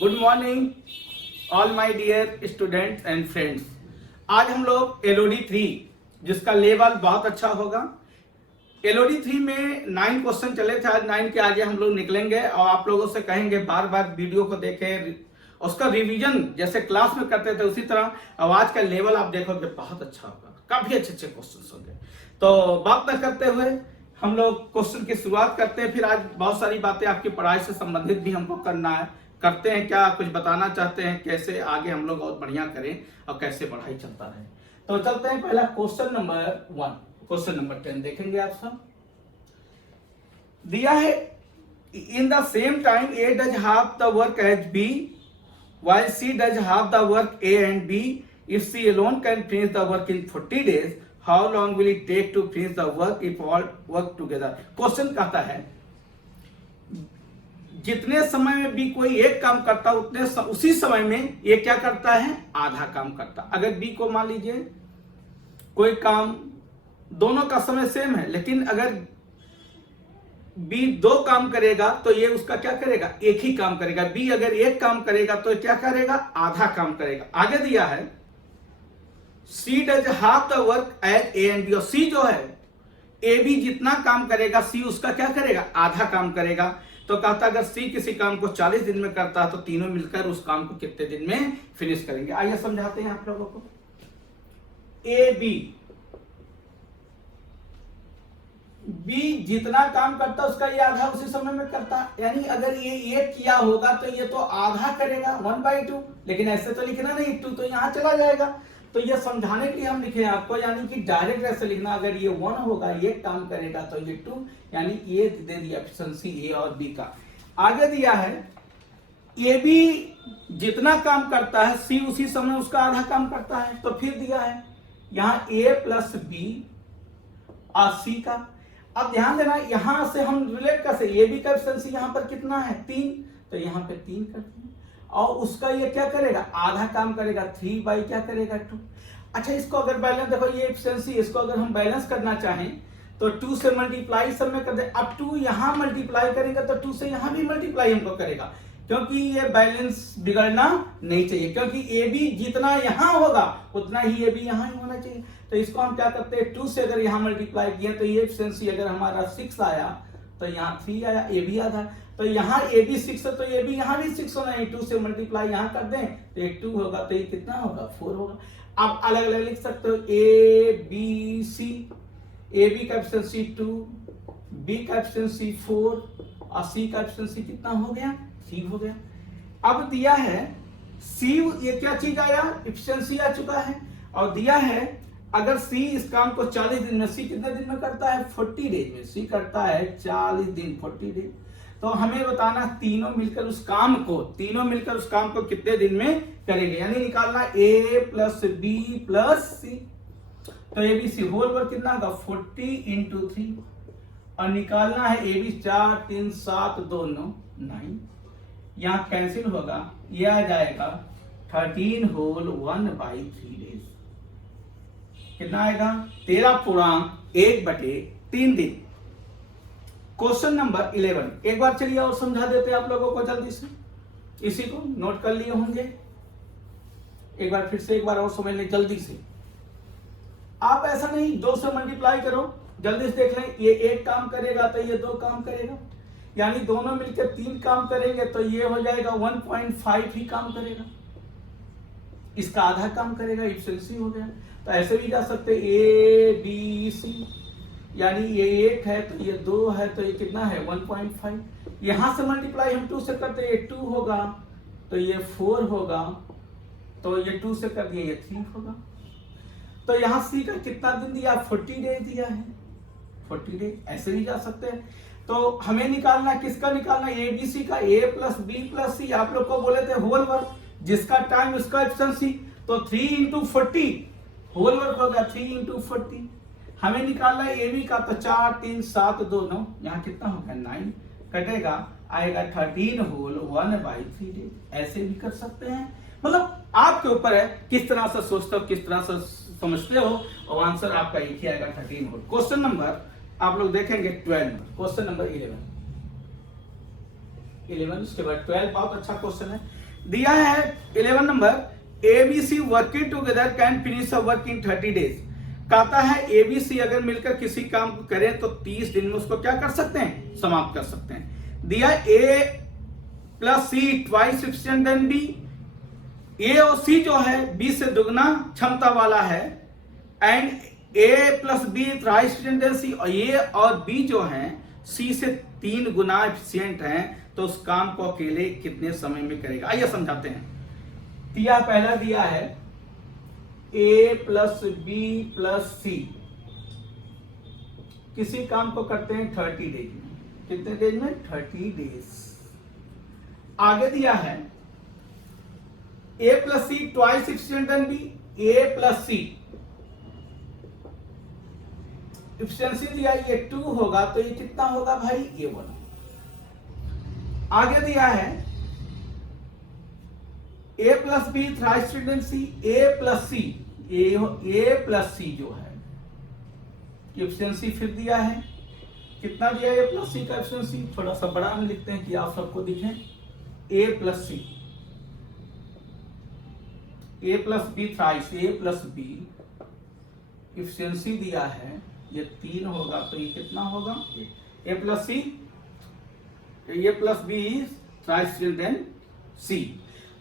Good morning all my dear students and friends. आज हम लोग एलओडी 3 जिसका लेवल बहुत अच्छा होगा। एलओडी 3 में 9 क्वेश्चन चले थे, आज 9 के आगे हम लोग निकलेंगे और आप लोगों से कहेंगे बार बार वीडियो को देखें, उसका रिवीजन जैसे क्लास में करते थे उसी तरह आवाज का लेवल आप देखोगे बहुत अच्छा होगा, काफी अच्छे अच्छे क्वेश्चन होंगे। तो बात न करते हुए हम लोग क्वेश्चन की शुरुआत करते हैं। फिर आज बहुत सारी बातें आपकी पढ़ाई से संबंधित भी हमको करना है, करते हैं क्या, कुछ बताना चाहते हैं कैसे आगे हम लोग और बढ़िया करें और कैसे पढ़ाई चलता रहे। तो चलते हैं पहला क्वेश्चन नंबर 1, क्वेश्चन नंबर 10 देखेंगे आप सब। दिया है in the same time A does half the work as B while C does half the work A and B. If C alone can finish the work in 40 days, how long will it take to finish the work if all work together? Question कहता है जितने समय में B कोई एक काम करता उतने उसी समय में ये क्या करता है, आधा काम करता। अगर B को मान लीजिए कोई काम, दोनों का समय सेम है, लेकिन अगर बी 2 काम करेगा तो ये उसका क्या करेगा, एक ही काम करेगा। बी अगर एक काम करेगा तो क्या करेगा, आधा काम करेगा। आगे दिया है C does half the work as A and B, और सी जो है ए बी जितना काम करेगा सी उसका क्या करेगा, आधा काम करेगा। तो कहता अगर सी किसी काम को 40 दिन में करता है तो तीनों मिलकर उस काम को कितने दिन में फिनिश करेंगे। आइए समझाते हैं आप लोगों को। ए बी जितना काम करता उसका ये आधा उसी समय में करता, यानी अगर ये एक किया होगा तो ये तो आधा करेगा 1/2, लेकिन ऐसे तो लिखना नहीं, 2 तो यहां चला जाएगा। तो ये समझाने के लिए हम लिखे हैं आपको, यानी कि डायरेक्ट ऐसे लिखना, अगर ये 1 होगा ये काम करेगा तो ये 2, यानी ये दे दिया एफिशिएंसी ए और बी का। आगे दिया है ए बी जितना काम करता है सी उसी समय उसका आधा काम करता है। तो फिर दिया है यहां ए प्लस बी और सी का। अब ध्यान देना यहां से हम रिलेट कर सकते, ए बी का एफिशिएंसी यहां पर कितना है 3, तो यहां पे 3 करते हैं और उसका ये क्या करेगा, आधा काम करेगा, 3 क्या करेगा 2। अच्छा इसको अगर बैलेंस देखो, ये एफिशिएंसी इसको अगर हम बैलेंस करना चाहें तो 2 से मल्टीप्लाई सब में कर दे। अब 2 यहां मल्टीप्लाई करेगा तो 2 से यहां भी मल्टीप्लाई हमको करेगा, क्योंकि ये बैलेंस बिगड़ना नहीं चाहिए, क्योंकि ए बी जितना यहां होगा उतना ही ए बी यहां ही होना चाहिए। तो इसको हम क्या करते हैं, 2 से अगर यहां मल्टीप्लाई किया तो ये एफिशिएंसी अगर हमारा 6 आया तो यहाँ 3 आया, ए बी आधा। तो यहाँ ए बी 6 है तो ए बी यहाँ भी 6 होना है, 2 से मल्टीप्लाई यहाँ कर दें तो ये 2 होगा, तो ये कितना होगा 4 होगा। आप अलग अलग लिख सकते हो, A B C, A B का एफिशिएंसी 2, बी का एफिशिएंसी 4 और सी का एफिशिएंसी कितना हो गया, 3 हो गया। अब दिया है सी, ये क्या चीज आया, एफिशिएंसी आ चुका है, और दिया है अगर सी इस काम को 40 दिन में, सी कितने दिन में करता है 40 डेज में, सी करता है 40 दिन 40 दिन। तो हमें बताना तीनों मिलकर उस काम को कितने दिन में करेंगे, यानी निकालना A plus B plus C. तो A B C whole work कितना होगा 40 × 3, और निकालना है ए बी 4 3 7 2 9 9, यहाँ कैंसिल होगा, ये आ जाएगा 13 होल 1/3 डेज। कितना आएगा 13.1/3 दिन। क्वेश्चन नंबर 11 एक बार चलिए और समझा देते हैं आप लोगों को जल्दी से, इसी को नोट कर लिए होंगे, एक बार फिर से एक बार और समझ लें जल्दी से। आप ऐसा नहीं 2 से मल्टीप्लाई करो, जल्दी से देख लें, ये एक काम करेगा तो ये 2 काम करेगा, यानी दोनों मिलकर 3 काम करेंगे तो ये हो जाएगा 1.5 ही काम करेगा, इसका आधा काम करेगा, एफिशिएंसी हो गया। तो ऐसे भी जा सकते ए बी सी, यानी ये 1 है तो ये 2 है तो ये कितना है 1.5, यहां से मल्टीप्लाई हम 2 से करते हैं, ये 2 होगा तो ये 4 होगा, तो ये 2 से कर दिया ये 3 होगा। तो यहां सी का कितना दिन दिया, 40 डेज दिया है, 40 डेज। ऐसे भी जा सकते हैं। तो हमें निकालना किसका निकालना, ए बी सी का, ए प्लस बी प्लस सी। आप लोग को बोले थे होल वर्क, जिसका टाइम उसका एफिशिएंसी, तो 3 × 40 होल वर्क होगा 3 × 40। हमें निकालना है ए बी का, तो 4 3 7 2 9, यहाँ कितना होगा 9 कटेगा, आएगा 13 होल 1/3 डेज। ऐसे भी कर सकते हैं, मतलब आपके ऊपर है किस तरह से सोचते हो, किस तरह से समझते हो, और आंसर आपका एक ही आएगा 13 होल। क्वेश्चन नंबर आप लोग देखेंगे 12, क्वेश्चन नंबर 11, उसके बाद 12 बहुत अच्छा क्वेश्चन है। दिया है 11 number, ABC working together can finish a work in 30 days. कहता है ABC अगर मिलकर किसी काम को करें तो 30 दिन में उसको क्या कर सकते हैं, समाप्त कर सकते हैं। दिया A plus C twice efficient than B। A और C जो है B से दुगना क्षमता वाला है, and A plus B thrice efficient then C। और A और B जो है C से 3 गुना एफिशिएंट हैं, तो उस काम को अकेले कितने समय में करेगा। आइए समझाते हैं। दिया पहला दिया है A plus B plus C, किसी काम को करते हैं 30 डेज में। कितने डेज में, 30 डेज। आगे दिया है A plus C twice efficient than B। A plus C efficiency दिया, ये 2 होगा, तो ये कितना होगा भाई, A1। आगे दिया है A plus B thrice efficient C। A plus C, A plus C जो है एफिशिएंसी फिर दिया है, कितना दिया है A प्लस C का एफिशिएंसी, थोड़ा सा बड़ा में लिखते हैं कि आप सबको दिखे। A plus C, A plus B thrice, A plus B efficiency दिया है, ये 3 होगा, तो ये कितना होगा, A plus C, A plus B thrice than C।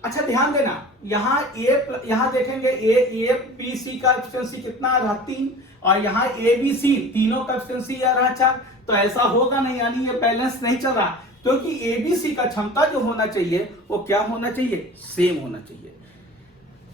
अच्छा ध्यान देना, यहाँ देखेंगे A B C का एफिशिएंसी कितना आ रहा, 3, और यहाँ A B C तीनों का एफिशिएंसी आ रहा 4। तो ऐसा होगा नहीं, यानी ये बैलेंस नहीं चल रहा, क्योंकि A B C का क्षमता जो होना चाहिए वो क्या होना चाहिए, सेम होना चाहिए।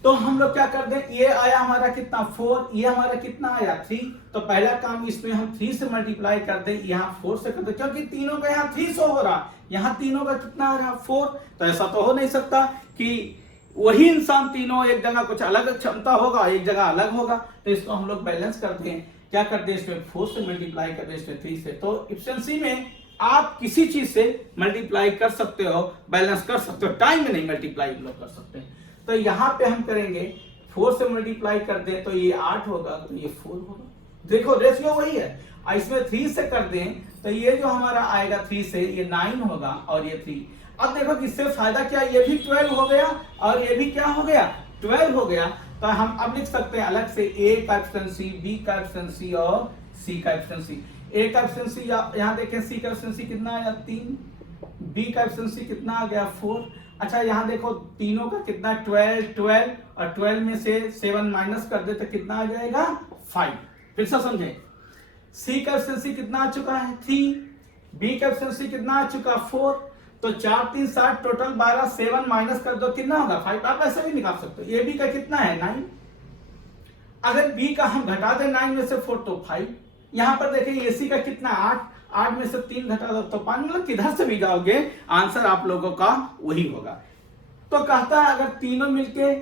तो हम लोग क्या कर दें, ये आया हमारा कितना 4, ये हमारा कितना आया 3। तो पहला काम इसमें हम 3 से मल्टीप्लाई कर दें, यहाँ 4 से कर दें, क्योंकि तीनों का यहाँ 300 हो रहा, यहाँ तीनों का कितना आ रहा 4। तो ऐसा तो हो नहीं सकता कि वही इंसान तीनों एक जगह कुछ अलग क्षमता होगा, एक जगह अलग होगा। तो इसको हम लोग बैलेंस करते हैं, क्या करते हैं, इसमें 4 से मल्टीप्लाई करते हैं, इसमें 3 से। तो एफिशिएंसी में आप किसी चीज से मल्टीप्लाई कर सकते हो, बैलेंस कर सकते हो, टाइम में नहीं मल्टीप्लाई लोग कर सकते हैं। तो यहाँ पे हम करेंगे 4 से मल्टीप्लाई कर दें तो ये 8 होगा, तो ये 4 होगा। देखो रेशियो वही है, इसमें 3 से कर दें तो ये जो हमारा आएगा 3 से, ये 9 होगा, और ये 3। अब देखो किससे फायदा क्या, ये भी 12 हो गया और ये भी क्या हो गया, 12 हो गया। तो हम अब लिख सकते हैं अलग से A का एफिशिएंसी, B का एफिशिएंसी और C का एफिशिएंसी। A का एफिशिएंसी यहाँ देखें, C का एफिशिएंसी कितना आया 3, B का एफिशिएंसी कितना आ गया 4। अच्छा यहाँ देखो तीनों का कितना 12 और 12 में से 7 माइनस कर दे तो कितना आ जाएगा 5। फिर से समझें, C का एफिशिएंसी कितना आ चुका है 3, B का एफिशिएंसी कितना आ चुका 4। तो 4 3 7 टोटल 12, 7 माइनस कर दो कितना होगा 5। आप ऐसे भी निकाल सकते हो। AB का कितना है 9, अगर B का हम घटा दें 9 में से 4 तो 5। यहाँ पर देखिए AC का कितना 8 में से 3 घटा दो तो 5। मतलब किधर से भी जाओगे आंसर आप लोगों का वही होगा। तो कहता है अगर तीनों मिलके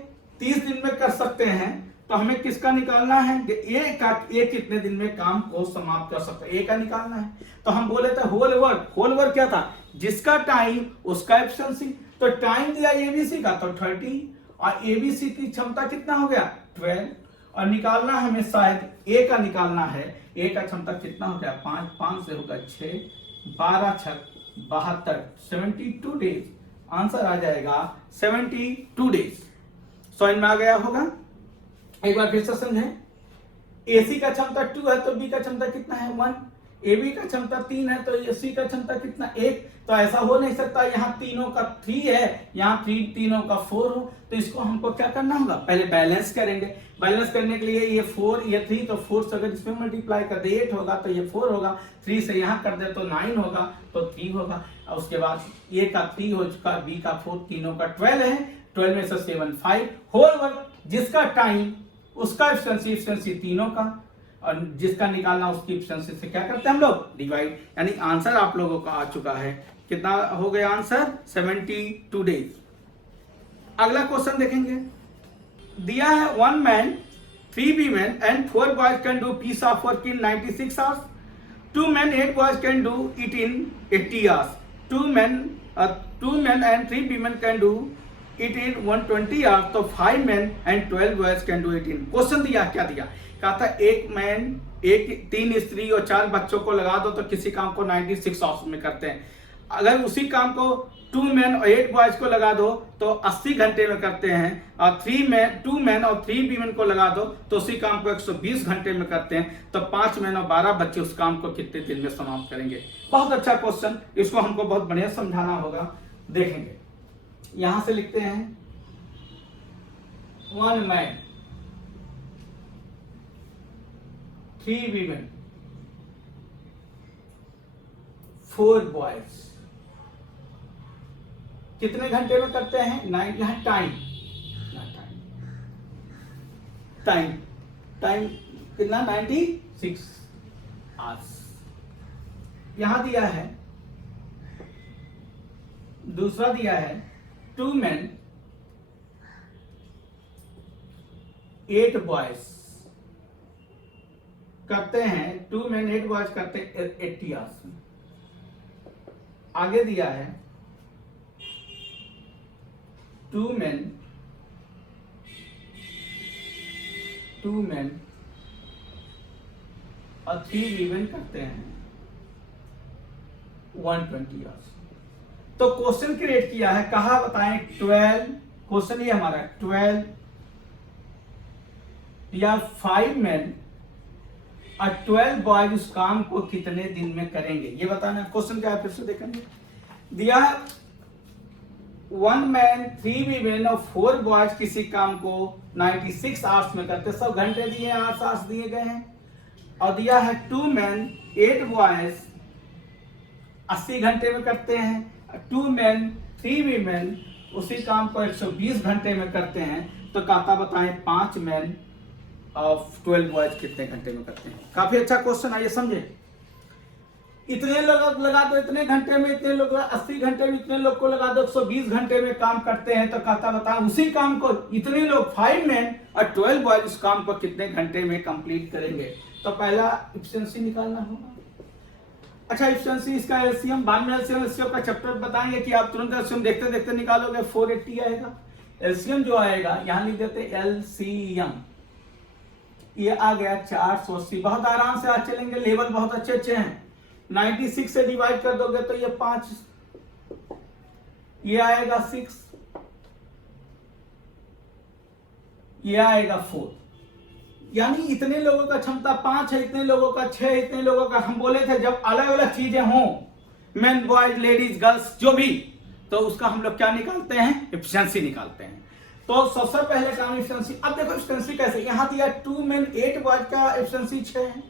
30 दिन में कर सकते हैं तो हमें किसका निकालना है, ए कितने दिन में काम को समाप्त कर सकते हैं, ए का निकालना है। तो हम बोले थे होल वर्क क्या था, जिसका टाइम उसका एफिशिएंसी। तो टाइम दिया एबीसी का तो 30 और एबीसी की क्षमता कितना हो गया 12, और निकालना हमें शायद ए का निकालना है। ए का क्षमता कितना हो गया 5 से होगा 6, 12 छक 72, 72 डेज। आंसर आ जाएगा 72 डेज। समझ में आ गया होगा। एक बार फिर से समझें, एसी का क्षमता 2 है तो बी का क्षमता कितना है 1, एबी का क्षमता 3 है तो सी का क्षमता कितना 1। तो ऐसा हो नहीं सकता यहाँ तीनों का 3 है, यहाँ तीनों का 4 हो। तो इसको हमको क्या करना होगा, पहले बैलेंस करेंगे। बैलेंस करने के लिए ये 4 ये 3, तो 4 से अगर इसमें मल्टीप्लाई कर दे 8 होगा तो ये 4 होगा, 3 से यहाँ कर दे तो 9 होगा तो 3 होगा। और उसके बाद ए का 3 हो चुका, बी का 4, तीनों का 12 है, 12 में से 7 5। होल वर्क जिसका टाइम उसका एफिशिएंसी तीनों का, और जिसका निकालना उसकी एफिशिएंसी से क्या करते हैं हम लोग डिवाइड। यानी आंसर आप लोगों का आ चुका है, कितना हो गया आंसर 72 डेज। अगला क्वेश्चन देखेंगे, दिया है 1 man 3 women and 4 boys can do piece of work in 96 hours. 2 men 8 boys can do it in 80 hours. 2 men and 3 women can do it in 120 hours. तो 5 men and 12 boys can do it in। Question दिया, क्या दिया, कहा था 1 man 3 स्त्री और 4 बच्चों को लगा दो तो किसी काम को 96 आवर्स में करते हैं। अगर उसी काम को 2 मैन और 8 बॉयज को लगा दो तो 80 घंटे में करते हैं, और 2 मैन और 3 वीमेन को लगा दो तो उसी काम को 120 घंटे में करते हैं। तो 5 मैन और 12 बच्चे उस काम को कितने दिन में समाप्त करेंगे। बहुत अच्छा क्वेश्चन, इसको हमको बहुत बढ़िया समझाना होगा। देखेंगे यहां से लिखते हैं 1 मैन 3 वीमेन 4 बॉयज कितने घंटे में करते हैं? 9। यहां टाइम कितना? 96 आवर्स। यहां दिया है, दूसरा दिया है 2 मैन 8 बॉयज करते हैं, 2 मैन 8 बॉयज करते हैं 80 आवर्स में। आगे दिया है 2 मैन और 3 वीमेन करते हैं 120 आवर्स। तो क्वेश्चन क्रिएट किया है, कहा बताएं 12, क्वेश्चन ये हमारा 12 या 5 मैन और 12 बॉयज उस काम को कितने दिन में करेंगे, ये बताना। क्वेश्चन क्या है फिर से देखेंगे। दिया 1 मैन 3 वीमेन और 4 बॉयज किसी काम को 96 आवर्स में करते, सब घंटे दिए, 8 आवर्स दिए गए हैं। और दिया है 2 मैन 8 बॉयज 80 घंटे में करते हैं, 2 मैन 3 वीमेन उसी काम को 120 घंटे में करते हैं। तो कहता बताएं 5 मैन और 12 बॉयज कितने घंटे में करते हैं। काफी अच्छा क्वेश्चन, आइए समझे। इतने लोग लगा दो, इतने घंटे में इतने लोग, 80 घंटे में इतने लोग को लगा दो, 120 घंटे में काम करते हैं। तो कहता बताएं उसी काम को इतने लोग 5 मैन और 12 बॉयज उस काम को कितने घंटे में कंप्लीट करेंगे। तो पहला एफिशिएंसी निकालना होगा। अच्छा, एफिशिएंसी इसका एलसीएम, बाद में एलसीएम का चैप्टर बताएंगे कि आप तुरंत एलसीएम देखते देखते निकालोगे। 480 आएगा। एलसीएम जो आएगा यहां लिख देते एलसीएम, ये आ गया 480। बहुत आराम से आज चलेंगे, लेवल बहुत अच्छे अच्छे हैं। 96 से डिवाइड कर दोगे तो ये 5, ये आएगा 6, ये आएगा 4। यानी इतने लोगों का क्षमता 5 है, इतने लोगों का 6, इतने लोगों का। हम बोले थे जब अलग अलग चीजें हों, मैन बॉयज लेडीज गर्ल्स जो भी, तो उसका हम लोग क्या निकालते हैं? एफिशिएंसी निकालते हैं। तो सबसे पहले काम एफिशिएंसी। अब देखो एफिशिएंसी कैसे, यहां दिया 2 मैन 8 बॉयज का एफिशिएंसी 6 है,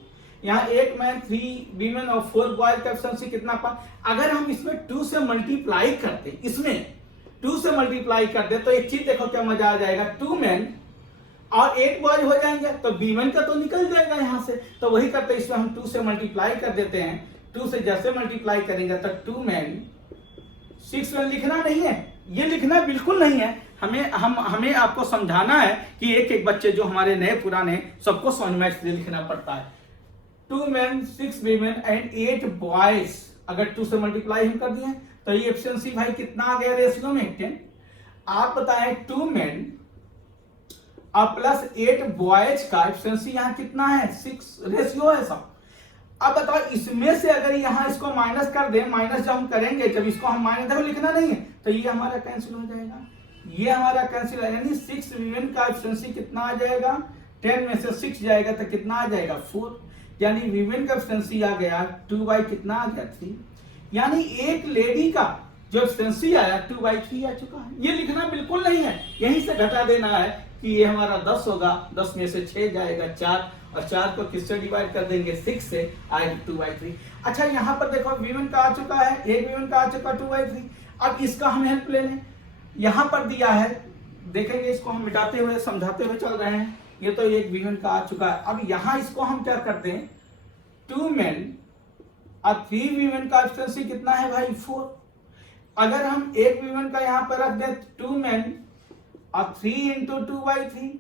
यहाँ 8 मैन 3 वीमेन और 4 बॉयज का एफिशिएंसी कितना? 5। अगर हम इसमें 2 से मल्टीप्लाई करते, इसमें 2 से मल्टीप्लाई कर दे तो एक चीज देखो क्या मजा आ जाएगा, 2 मैन और 8 बॉयज हो जाएंगे, तो वीमेन का तो निकल जाएगा यहां से। तो वही करते, इसमें हम 2 से मल्टीप्लाई कर देते हैं। 2 से जैसे मल्टीप्लाई करेंगे तो 2 मैन 6 मैन लिखना नहीं है, ये लिखना बिल्कुल नहीं है। हमें आपको समझाना है कि एक एक बच्चे जो हमारे नए पुराने सबको समझ में इसलिए लिखना पड़ता है। 2 मैन 6 वीमेन एंड 8 बॉयज, अगर 2 से मल्टीप्लाई हम कर दिए तो ये एफिशिएंसी भाई कितना आ गया रेशियो में? 10। आप बताएं 2 मैन और प्लस 8 बॉयज का एफिशिएंसी यहाँ कितना है? 6 रेशियो है सब। अब बताओ इसमें से अगर यहाँ इसको माइनस कर दें, माइनस जब हम करेंगे, जब इसको हम माइनस देखो लिखना नहीं है, तो ये हमारा कैंसिल हो जाएगा, ये हमारा कैंसिल है। यानी 6 वीमेन का एफिशिएंसी कितना आ जाएगा? 10 में से 6 जाएगा तो कितना आ जाएगा? 4। यानी वीमेन का एफिशिएंसी आ गया 2 कितना आ गया? 3। यानी एक लेडी का जो एफिशिएंसी आया 2/3 आ चुका है। ये लिखना बिल्कुल नहीं है, यहीं से घटा देना है कि ये हमारा 10 होगा, 10 में से 6 जाएगा 4, और 4 को किससे डिवाइड कर देंगे? 6 से, आएगा 2/3। अच्छा यहाँ पर देखो वीमेन का आ चुका है, एक वीमेन का आ चुका 2/3। अब इसका हम हेल्प ले लें, यहाँ पर दिया है, देखेंगे इसको हम मिटाते हुए समझाते हुए चल रहे हैं। ये तो एक वीमेन का आ चुका है। अब यहाँ इसको हम क्या करते हैं? 2 मैन और 3 वीमेन का एफिशिएंसी कितना है भाई? 4। अगर हम एक वीमेन का यहाँ पर रख दें 2 मैन और 3 इंटू 2/3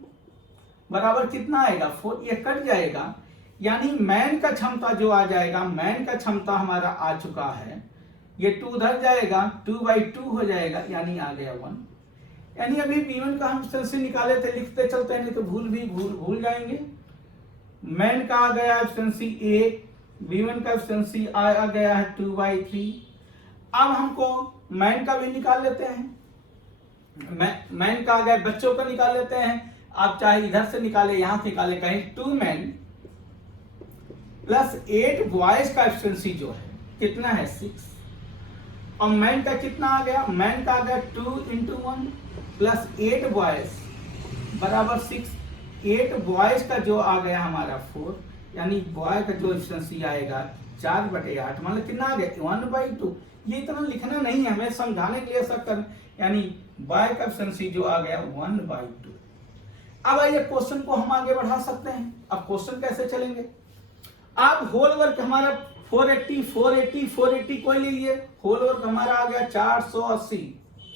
बराबर कितना आएगा? 4। ये कट जाएगा, यानी मैन का क्षमता जो आ जाएगा, मैन का क्षमता हमारा आ चुका है, ये 2 उधर जाएगा, 2/2 हो जाएगा, यानी आ गया 1। यानी अभी वीमेन का हम एफिशिएंसी निकाले थे, लिखते चलते हैं, नहीं तो भूल जाएंगे। मैन का आ गया एफिशिएंसी 1, वीमेन का एफिशिएंसी आ गया है 2/3। अब हमको मैन का भी निकाल लेते हैं, मैन का आ गया, बच्चों का निकाल लेते हैं। आप चाहे इधर से निकाले, यहां से निकाले, कहीं 2 मैन प्लस 8 बॉयज का एफिशिएंसी जो है कितना है 6, और मैन का कितना आ गया, मैन का आ गया 2 × 1 प्लस 8 बॉयज बराबर 6। 8 बॉयज का जो आ गया हमारा 4, यानी बॉय का जो एफिशिएंसी आएगा 4/8, मतलब कितना आ गया 1/2। ये इतना लिखना नहीं है, हमें समझाने के लिए ऐसा कर, यानी बॉय का एफिशिएंसी जो आ गया 1/2। अब आइए क्वेश्चन को हम आगे बढ़ा सकते हैं। अब क्वेश्चन कैसे चलेंगे, आप होल वर्क हमारा 480 कोई लीजिए, होल वर्क हमारा आ गया 480,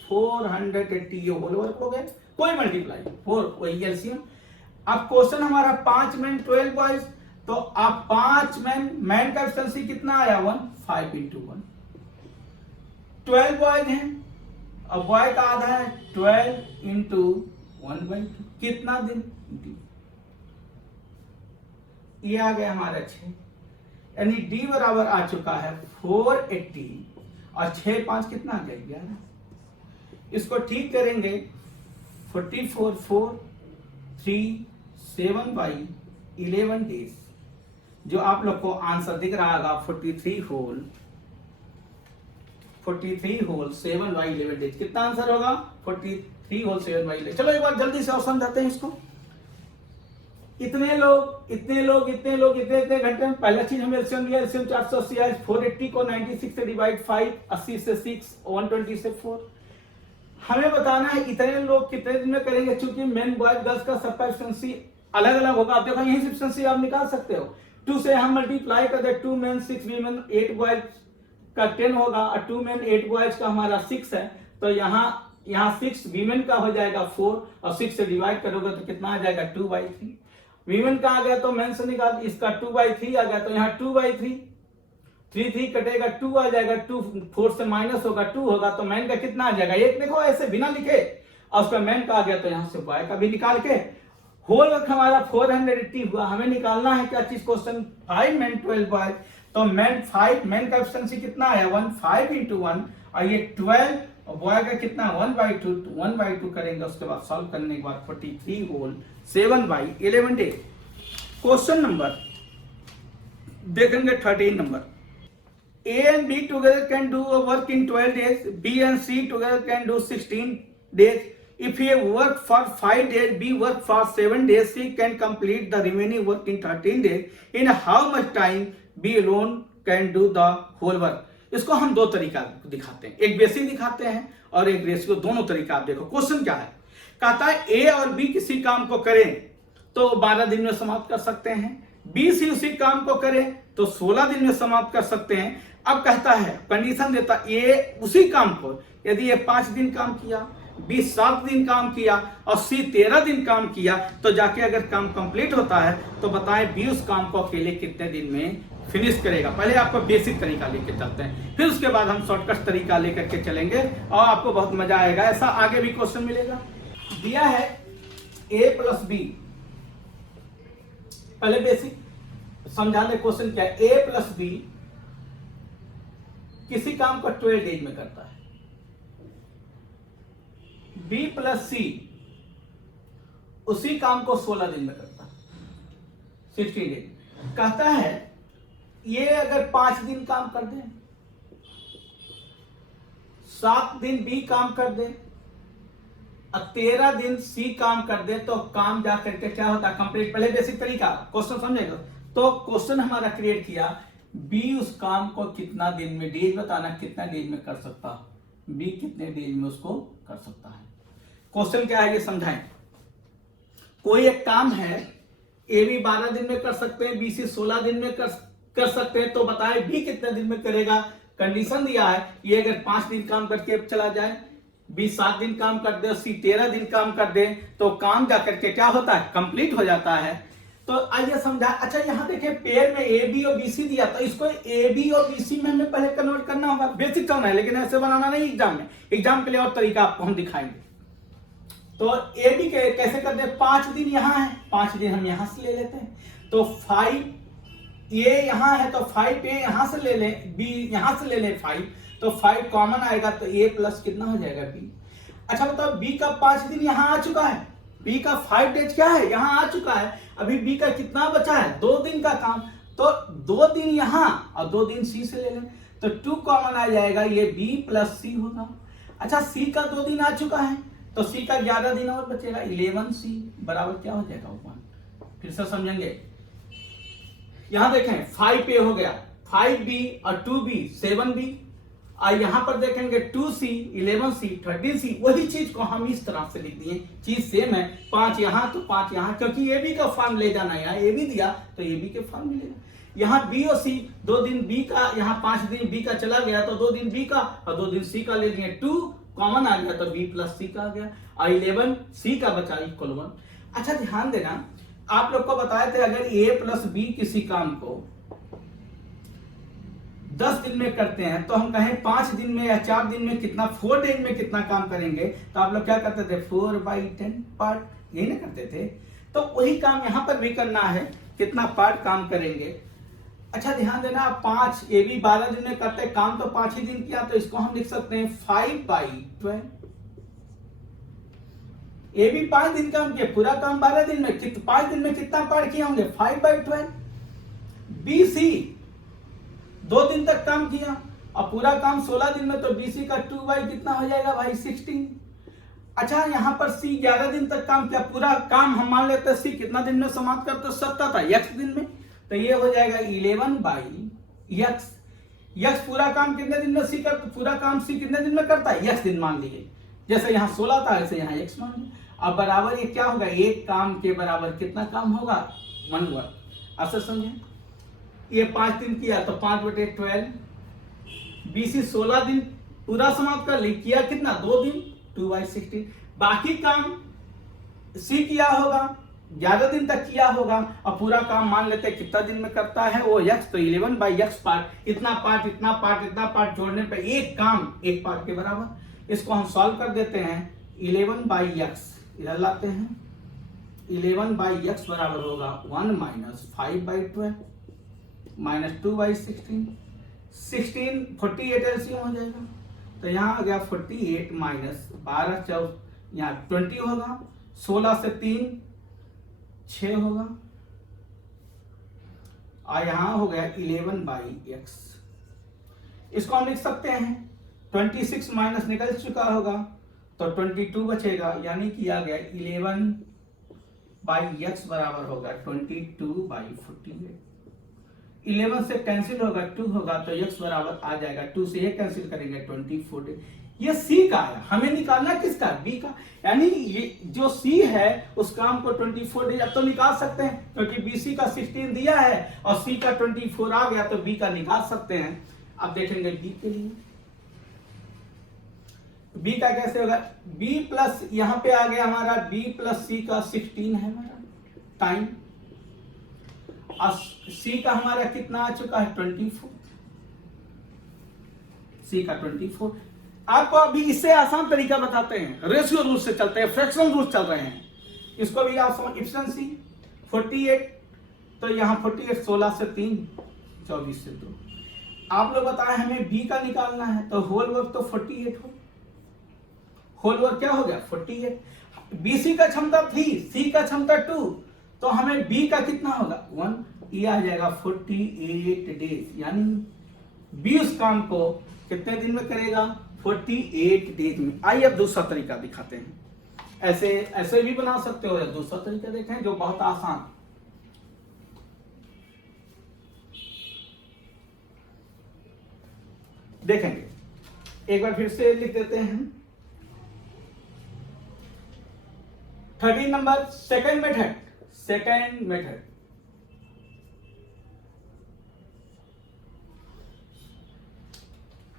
480 ये होल वर्क हो गए, कोई मल्टीप्लाई 4 वही एलसीएम। अब क्वेश्चन हमारा 5 मैन 12 बॉयज, तो आप 5 मैन का एफिशिएंसी कितना आया 1, 5 × 1, 12 बॉयज हैं, अब बॉय का आधा है 12 × 1/2, कितना दिन, ये आ गया हमारा 6, यानी डी बराबर आ चुका है 480, और 6 5 कितना आ गया 11। इसको ठीक करेंगे 44 4 3 7/11 डेज, जो आप लोग को आंसर दिख रहा होगा 43 होल 7/11 डेज। कितना आंसर होगा 43 होल 7/11। चलो एक बार जल्दी से और समझाते हैं इसको। इतने लोग इतने घंटे में, पहला चीज हमें एलसीएम लिया, एलसीएम 480 है, 480 को 96 से डिवाइड 5, 80 से 6, 120 से 4। हमें बताना है इतने लोग कितने दिन में करेंगे, चूंकि मेन बॉयज गर्ल्स का सबका एफिशिएंसी अलग अलग होगा। आप देखो यही एफिशिएंसी आप निकाल सकते हो, 2 से हम मल्टीप्लाई कर दे, 2 मेन 6 वीमेन 8 बॉयज का 10 होगा, और 2 मेन 8 बॉयज का हमारा 6 है, तो यहाँ 6 वीमेन का हो जाएगा 4, और 6 से डिवाइड करोगे तो कितना आ जाएगा 2/3। वीमेन का आ गया तो मेन से निकाल, इसका 2/3 आ गया, तो यहाँ 2/3, 3 कटेगा 2 आ जाएगा, 2 4 से माइनस होगा 2 होगा, तो मैन का कितना आ जाएगा 1। देखो ऐसे बिना लिखे, और उसका मैन का आ गया, तो यहाँ से बॉय का भी निकाल के होल वर्क हमारा 480 हुआ। हमें निकालना है क्या चीज, क्वेश्चन 5 मैन 12 बॉय, तो मैन का एफिशिएंसी कितना आया 1, 5 × 1, और ये 12 और बॉय का कितना 1/2 करेंगे। उसके बाद सॉल्व करने के बाद 43 होल 7/11 डे। क्वेश्चन नंबर देखेंगे 13 number, A and B together can do a work in 12 days, B and C together can do 16 days. If A work for 5 days, B work for 7 days, C can complete the remaining work in 13 days. In how much time B alone can do the whole work? इसको हम दो तरीका दिखाते हैं, एक basic दिखाते हैं और एक रेशियो, दोनों तरीका आप देखो। क्वेश्चन क्या है, कहता है ए और बी किसी काम को करें तो 12 दिन में समाप्त कर सकते हैं, बी सी उसी काम को करें तो 16 दिन में समाप्त कर सकते हैं। अब कहता है, कंडीशन देता, ए उसी काम को यदि ये 5 दिन काम किया, बी 7 दिन काम किया और सी 13 दिन काम किया, तो जाके अगर काम कंप्लीट होता है तो बताएं बी उस काम को अकेले कितने दिन में फिनिश करेगा। पहले आपको बेसिक तरीका लेके चलते हैं, फिर उसके बाद हम शॉर्टकट तरीका लेकर के चलेंगे और आपको बहुत मजा आएगा। ऐसा आगे भी क्वेश्चन मिलेगा। दिया है ए प्लस बी, पहले बेसिक समझा ले क्वेश्चन क्या है। ए प्लस बी किसी काम को 12 डेज में करता है, बी प्लस सी उसी काम को 16 दिन में करता है, 16 डेज। कहता है ये अगर 5 दिन काम कर दे, 7 दिन बी काम कर दे और 13 दिन सी काम कर दे, तो काम जा करके क्या होता है कंप्लीट। पहले बेसिक तरीका क्वेश्चन समझेगा। तो क्वेश्चन हमारा क्रिएट किया, बी उस काम को कितना दिन में, डेज बताना कितना डेज में कर सकता, बी कितने डेज में उसको कर सकता है। क्वेश्चन क्या है ये समझाएं। कोई एक काम है, ए बी 12 दिन में कर सकते हैं, बी सी 16 दिन में कर सकते हैं, तो बताएं बी कितने दिन में करेगा। कंडीशन दिया है, ये अगर 5 दिन काम करके चला जाए, बी 7 दिन काम कर दे, सी 13 दिन काम कर दे, तो काम जा करके क्या होता है कंप्लीट हो जाता है। तो आइए समझा। अच्छा यहाँ देखिए पेयर में ए बी और बी सी दिया, तो इसको ए बी और बी सी में हमें पहले कन्वर्ट करना होगा। बेसिक करना है लेकिन ऐसे बनाना नहीं एग्जाम में, एग्जाम के लिए और तरीका आपको हम दिखाएंगे। तो ए बी कैसे करते हैं, 5 दिन यहाँ है, 5 दिन हम यहां से ले लेते हैं, तो 5 ये यहाँ है तो 5a यहां से ले लें, b यहां से ले लें 5, तो 5 कॉमन आएगा तो a प्लस कितना हो जाएगा b। अच्छा बताओ b का 5 दिन यहां आ चुका है, b का 5 डेज क्या है यहां आ चुका है, अभी b का कितना बचा है 2 दिन का काम, तो 2 दिन यहां और 2 दिन c से ले लें तो 2 कॉमन आ जाएगा, ये b प्लस c होगा। अच्छा c का 2 दिन आ चुका है तो c का 11 दिन और बचेगा, 11c बराबर क्या हो जाएगा 1। फिर से समझेंगे, यहां देखें 5a हो गया, 5b और 2b 7b, और यहां पर देखेंगे 2c 11c 13c, वही चीज को हम इस तरह से लिख दिए, चीज सेम है, 5 यहां तो 5 यहां, क्योंकि ए बी का फॉर्म ले जाना है, यहाँ ए बी दिया तो ए बी के फॉर्म मिलेगा। यहाँ b और c 2 दिन b का, यहाँ 5 दिन b का चला गया तो 2 दिन b का और 2 दिन c का ले लिए, 2 कॉमन आ गया तो b प्लस c का आ गया, और 11 c का बचा इक्वल 1। अच्छा ध्यान देना, आप लोग को बताए थे अगर a प्लस b किसी काम को 10 दिन में करते हैं तो हम कहें 5 दिन में या 4 दिन में कितना, 4 डेज में कितना काम करेंगे, तो आप लोग क्या करते थे 4/10 पार्ट, यही ना करते थे। तो वही काम यहां पर भी करना है, कितना पार्ट काम करेंगे। अच्छा ध्यान देना, 5 ए बी 12 दिन में करते हैं काम, तो 5 ही दिन किया तो इसको हम लिख सकते हैं 5/12। ए बी 5 दिन काम किया, पूरा काम 12 दिन में, 5 दिन में कितना पार्ट किए होंगे 5/12। बी सी 2 दिन तक काम किया और पूरा काम 16 दिन में, तो BC का 2 कितना हो जाएगा भाई 16। अच्छा यहाँ पर C 11 दिन तक काम किया, पूरा काम हम मान लेते हैं C कितना दिन में समाप्त करते सकता था x दिन में, तो ये हो जाएगा 11/x। x पूरा काम कितने दिन में C करता, पूरा काम C कितने दिन में करता है x दिन मान लिए, जैसे यहाँ 16 था ऐसे यहाँ x मान लिया। अब बराबर ये क्या होगा, एक काम के बराबर कितना काम होगा 1 वर्क। ऐसा समझे, ये 5 दिन किया तो 5/12, BC 16 दिन पूरा समाप्त कर ली, किया कितना 2 दिन 2/16, बाकी काम C किया होगा 11 दिन तक किया होगा, और पूरा काम मान लेते हैं कितना दिन में करता है वो x, तो 11/x पार्ट, इतना पार्ट इतना पार्ट इतना पार्ट जोड़ने पे एक काम एक पार्ट के बराबर। इसको हम सॉल्व कर देते हैं, 11/x इधर लाते हैं, 11/x बराबर होगा 1 - 5/12 - 2/16, 16 48 एलसीएम हो जाएगा, तो यहाँ आ गया 48 - 12 14, यहाँ 20 होगा, 16 से 3 6 होगा, और यहाँ हो गया 11/x। इसको हम लिख सकते हैं 26 माइनस निकल चुका होगा तो 22 बचेगा, यानी कि आ गया 11/x बराबर होगा 22/48। 11 से कैंसिल होगा 2 होगा तो x बराबर आ जाएगा 2 से ये कैंसिल करेंगे 24। ये C का है, हमें निकालना किसका B का, यानी ये जो C है उस काम को 24 डेज अब तो निकाल सकते हैं, क्योंकि BC का 16 दिया है और C का 24 आ गया तो B का निकाल सकते हैं। अब देखेंगे B के लिए, B का कैसे होगा, B प्लस यहां पे आ गया हमारा B प्लस C का 16 है हमारा टाइम, और C का हमारा कितना आ चुका है 24, C का 24। आपको अभी इससे आसान तरीका बताते हैं, रेशियो रूल से चलते हैं, फ्रैक्शन रूल चल रहे हैं, इसको भी आप समझ। एफिशिएंसी 48, तो यहाँ 48 16 से 3 24 से 2। आप लोग बताएं हमें B का निकालना है, तो होल वर्क तो 48 हो, होल वर्क क्या हो गया 48। BC का क्षमता 3, C का क्षमता 2, तो हमें B का कितना होगा 1, ये आ जाएगा 48 डेज, यानी B उस काम को कितने दिन में करेगा 48 डेज में। आइए अब दूसरा तरीका दिखाते हैं, ऐसे ऐसे भी बना सकते हो, या दूसरा तरीका देखें जो बहुत आसान। देखेंगे एक बार फिर से लिख देते हैं 13 number, second method.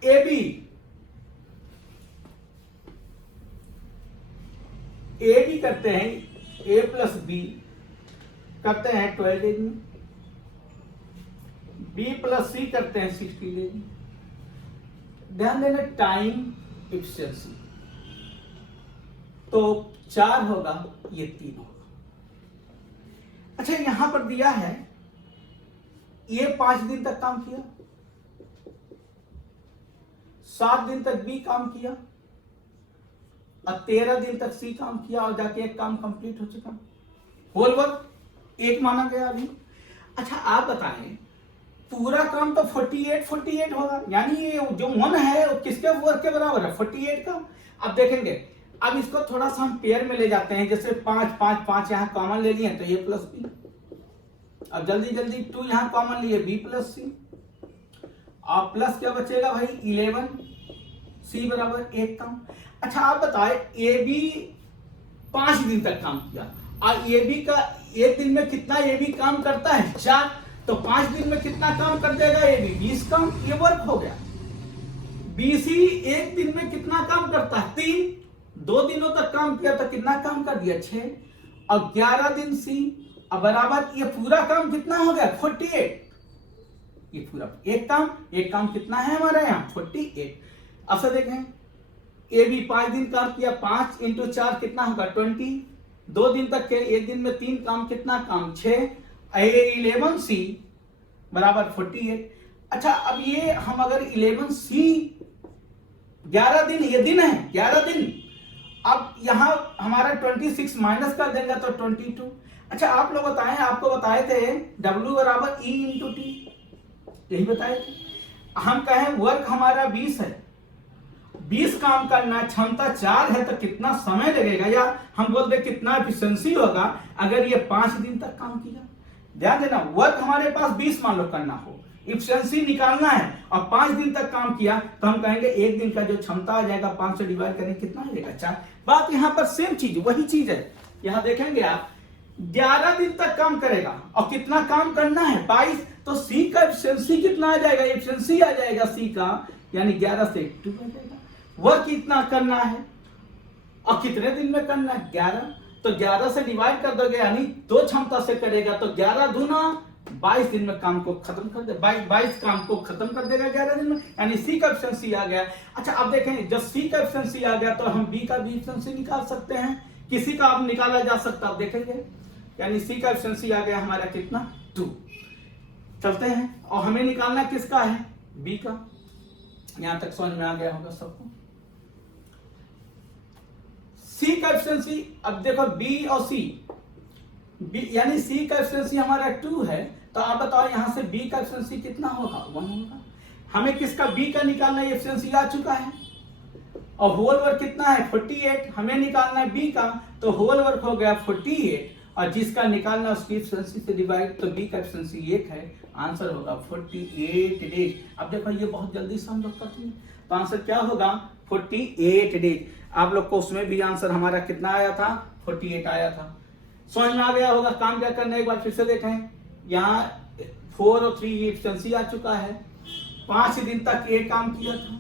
A B करते हैं, A प्लस बी करते हैं 12 डेज में, B प्लस C करते हैं 60 डेज में। ध्यान देना टाइम एफिशिएंसी तो 4 होगा, ये 3 होगा। अच्छा यहां पर दिया है ए 5 दिन तक काम किया, 7 दिन तक बी काम किया और 13 दिन तक सी काम किया और जाके एक काम कंप्लीट हो चुका। होल वर्क एक माना गया अभी। अच्छा आप बताएं, पूरा काम तो 48 होगा, यानी ये जो 1 है वो किसके वर्क के बराबर है? 48 का। अब देखेंगे, अब इसको थोड़ा सा हम पेयर में ले जाते हैं, जैसे 5 5 5 यहाँ कॉमन ले लिए तो ए प्लस बी। अब जल्दी जल्दी 2 यहाँ कॉमन लिए, बी प्लस सी, और प्लस क्या बचेगा भाई 11, सी बराबर 1 काम। अच्छा आप बताए, ए बी 5 दिन तक काम किया और ए बी का एक दिन में कितना ए बी काम करता है? 4, तो 5 दिन में कितना काम कर देगा ए बी? 20 काम, ये वर्क हो गया। बी सी एक दिन में कितना काम करता है? 3, 2 दिनों तक काम किया तो कितना काम कर दिया? 6, और 11 दिन सी, अब बराबर ये पूरा काम कितना हो गया? 48। ये पूरा एक काम कितना है हमारे यहाँ? 48। अब से देखें, ए बी 5 दिन काम किया, 5 × 4 कितना होगा? 20, 2 दिन तक के, एक दिन में 3 काम, कितना काम? 6, 11 सी बराबर 48। अच्छा अब ये हम अगर 11 सी 11 दिन, ये दिन है 11 दिन, अब यहां हमारा 26 माइनस कर देंगे तो 22। अच्छा आप लोग बताएं, आपको बताए थे W बराबर E × T, यही बताए थे। हम कहें वर्क हमारा 20 है, 20 काम करना, क्षमता 4 है, तो कितना समय लगेगा, या हम बोल दे कितना एफिशिएंसी होगा अगर ये 5 दिन तक काम किया। ध्यान देना, वर्क हमारे पास 20 मान लो करना हो, एफिशिएंसी निकालना है और 5 दिन तक काम किया, तो हम कहेंगे एक दिन का जो क्षमता आ जाएगा 5 से डिवाइड करें कितना आ जाएगा? 4। बात यहाँ पर सेम चीज, वही चीज है। यहाँ देखेंगे आप 11 दिन तक काम करेगा और कितना काम करना है? 22, तो सी का एफिशिएंसी कितना आ जाएगा? एफिशिएंसी आ जाएगा सी का, यानी 11 से 2 आ जाएगा। वर्क कितना करना है और कितने दिन में करना है? 11, तो 11 से डिवाइड कर दोगे, यानी 2 क्षमता से करेगा, तो 11 दूना 22 दिन में काम को खत्म कर दे, 22 काम को खत्म कर देगा 11 दिन में, यानी सी का एफिशिएंसी आ गया। अच्छा अब देखें, जब सी का एफिशिएंसी आ गया तो हम बी का भी एफिशिएंसी निकाल सकते हैं, किसी का अब निकाला जा सकता है। अब देखेंगे, यानी सी का एफिशिएंसी आ गया हमारा कितना? 2। चलते हैं, और हमें निकालना किसका है? बी का। यहां तक समझ में आ गया होगा सबको। सी का एफिशिएंसी, अब देखो बी और सी, यानी सी का एफिशिएंसी हमारा 2 है, तो आप बताओ यहां से बी का एफिशिएंसी कितना होगा? 1 होगा। हमें किसका? बी का निकालना है, एफिशिएंसी आ चुका है, और होल वर्क कितना है? 48, हमें निकालना है बी का, तो होल वर्क हो गया 48, और जिसका निकालना उसकी एफिशिएंसी से डिवाइड, तो बी का एफिशिएंसी 1 है, आंसर होगा 48 डेज। अब देखो ये बहुत जल्दी से हम लोग करते हैं, तो आंसर क्या होगा? 48 डेज। आप लोग को उसमें भी आंसर हमारा कितना आया था? 48 आया था। समझ में आ गया होगा। काम क्या करना है एक बार फिर से देखें, यहाँ 4 और 3 एफिशिएंसी आ चुका है, 5 दिन तक ए काम किया था,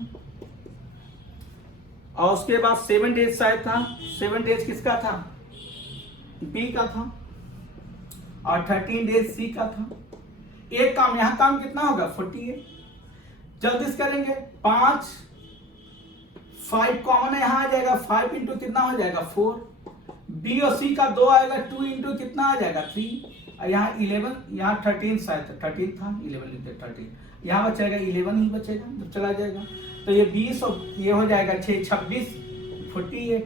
और उसके बाद 7 डेज शायद था, 7 डेज किसका था? बी का था, और 13 डेज सी का था। एक काम, यहां काम कितना होगा? 48। जल्दी से करेंगे, 5 कॉमन है, यहां आ जाएगा, 5 इंटू कितना हो जाएगा? 4। बी और सी का 2 आएगा, 2 इंटू कितना आ जाएगा? 3। यहाँ 11, यहाँ 13 शायद 13 था, 11 लिखते 13, यहाँ बचेगा 11 ही बचेगा जब चला जाएगा, तो ये 20 और ये हो जाएगा 6, 26, 48,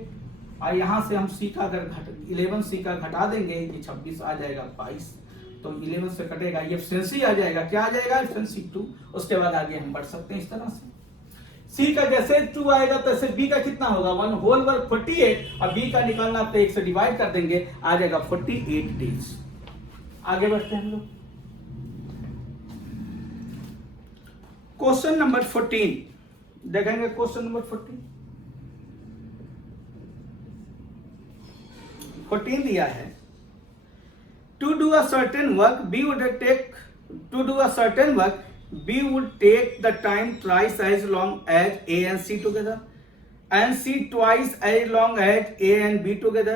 और यहाँ से हम सी का अगर 11 सी का घटा देंगे, ये 26 आ जाएगा 22, तो 11 से कटेगा, ये एफिशिएंसी आ जाएगा, क्या आ जाएगा? एफिशिएंसी 2। उसके बाद आगे हम बढ़ सकते हैं इस तरह से। सी का जैसे 2 आएगा तो ऐसे बी का कितना होगा? 1 होल वर्क 48, और बी का निकालना तो 1 से डिवाइड कर देंगे, आ जाएगा 48 डेज। आगे बढ़ते हैं हम लोग। क्वेश्चन नंबर 14 देखेंगे। क्वेश्चन नंबर 14 दिया है, to do a certain work B would take, to do a certain work B would take the time twice as long as A and C together, and C twice as long as A and B together.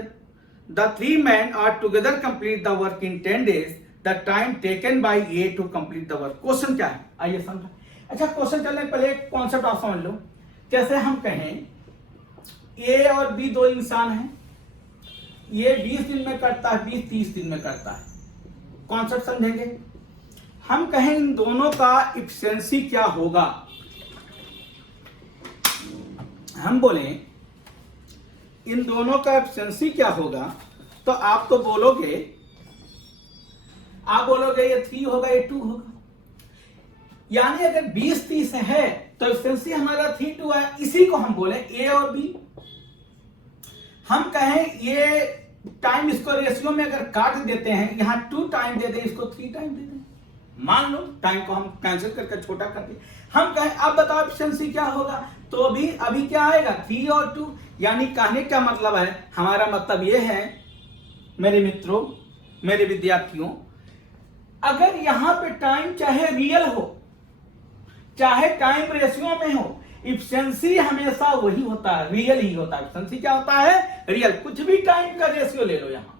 The 3 men are together complete the work in 10 days. The time taken by A to complete the work. Question क्या है आइए समझो। अच्छा question चलने पहले एक concept आप समझ लो। जैसे हम कहें A और B 2 इंसान हैं, ये 20 दिन में करता है, 20-30 दिन में करता है। कॉन्सेप्ट समझेंगे। हम कहें इन दोनों का एफिशिएंसी क्या होगा, हम बोले इन दोनों का एफिशिएंसी क्या होगा, तो आप तो बोलोगे, आप बोलोगे ये 3 होगा, ये 2 होगा। यानी अगर 20-30 है तो एफिशिएंसी हमारा 3-2 है। इसी को हम बोले ए और बी। हम कहें ये टाइम, इसको रेशियो में अगर काट देते हैं, यहां 2 टाइम दे दें, इसको 3 टाइम दे दें, मान लो टाइम को हम कैंसिल करके छोटा कर दें। हम कहें अब बताओ एफिशिएंसी क्या होगा, तो अभी क्या आएगा 3 और 2। यानी कहने का मतलब है, हमारा मतलब ये है मेरे मित्रों, मेरे विद्यार्थियों, अगर यहां पे टाइम चाहे रियल हो चाहे टाइम रेशियो में हो, एफिशिएंसी हमेशा वही होता है, रियल ही होता है। एफिशिएंसी क्या होता है, रियल। कुछ भी टाइम का रेशियो ले लो यहां,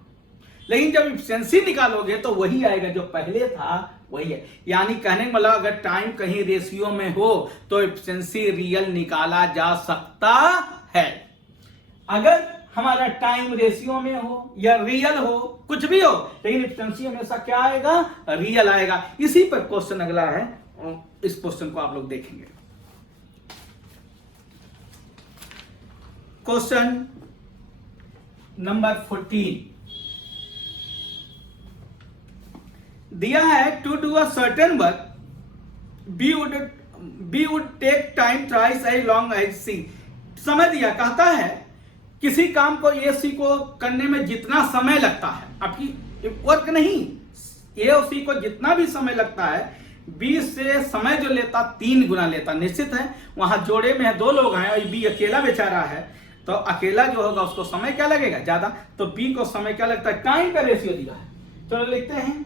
लेकिन जब एफिशिएंसी निकालोगे तो वही आएगा जो पहले था वही है। यानी कहने का मतलब अगर टाइम कहीं रेशियो में हो तो एफिशिएंसी रियल निकाला जा सकता है। अगर हमारा टाइम रेशियो में हो या रियल हो, कुछ भी हो, लेकिन एफिशिएंसी हमेशा क्या आएगा, रियल आएगा। इसी पर क्वेश्चन अगला है, इस क्वेश्चन को आप लोग देखेंगे। क्वेश्चन नंबर 14 दिया है, to do a certain work B would take time thrice as long as C. समय दिया, कहता है किसी काम को ए सी को करने में जितना समय लगता है, आपकी वर्क नहीं, ए और सी को जितना भी समय लगता है, बी से समय जो लेता 3 गुना लेता। निश्चित है वहां जोड़े में 2 लोग हैं और बी अकेला बेचारा है, तो अकेला जो होगा उसको समय क्या लगेगा, ज्यादा। तो बी को समय क्या लगता है, टाइम का रेशियो दिया है। चलो लिखते हैं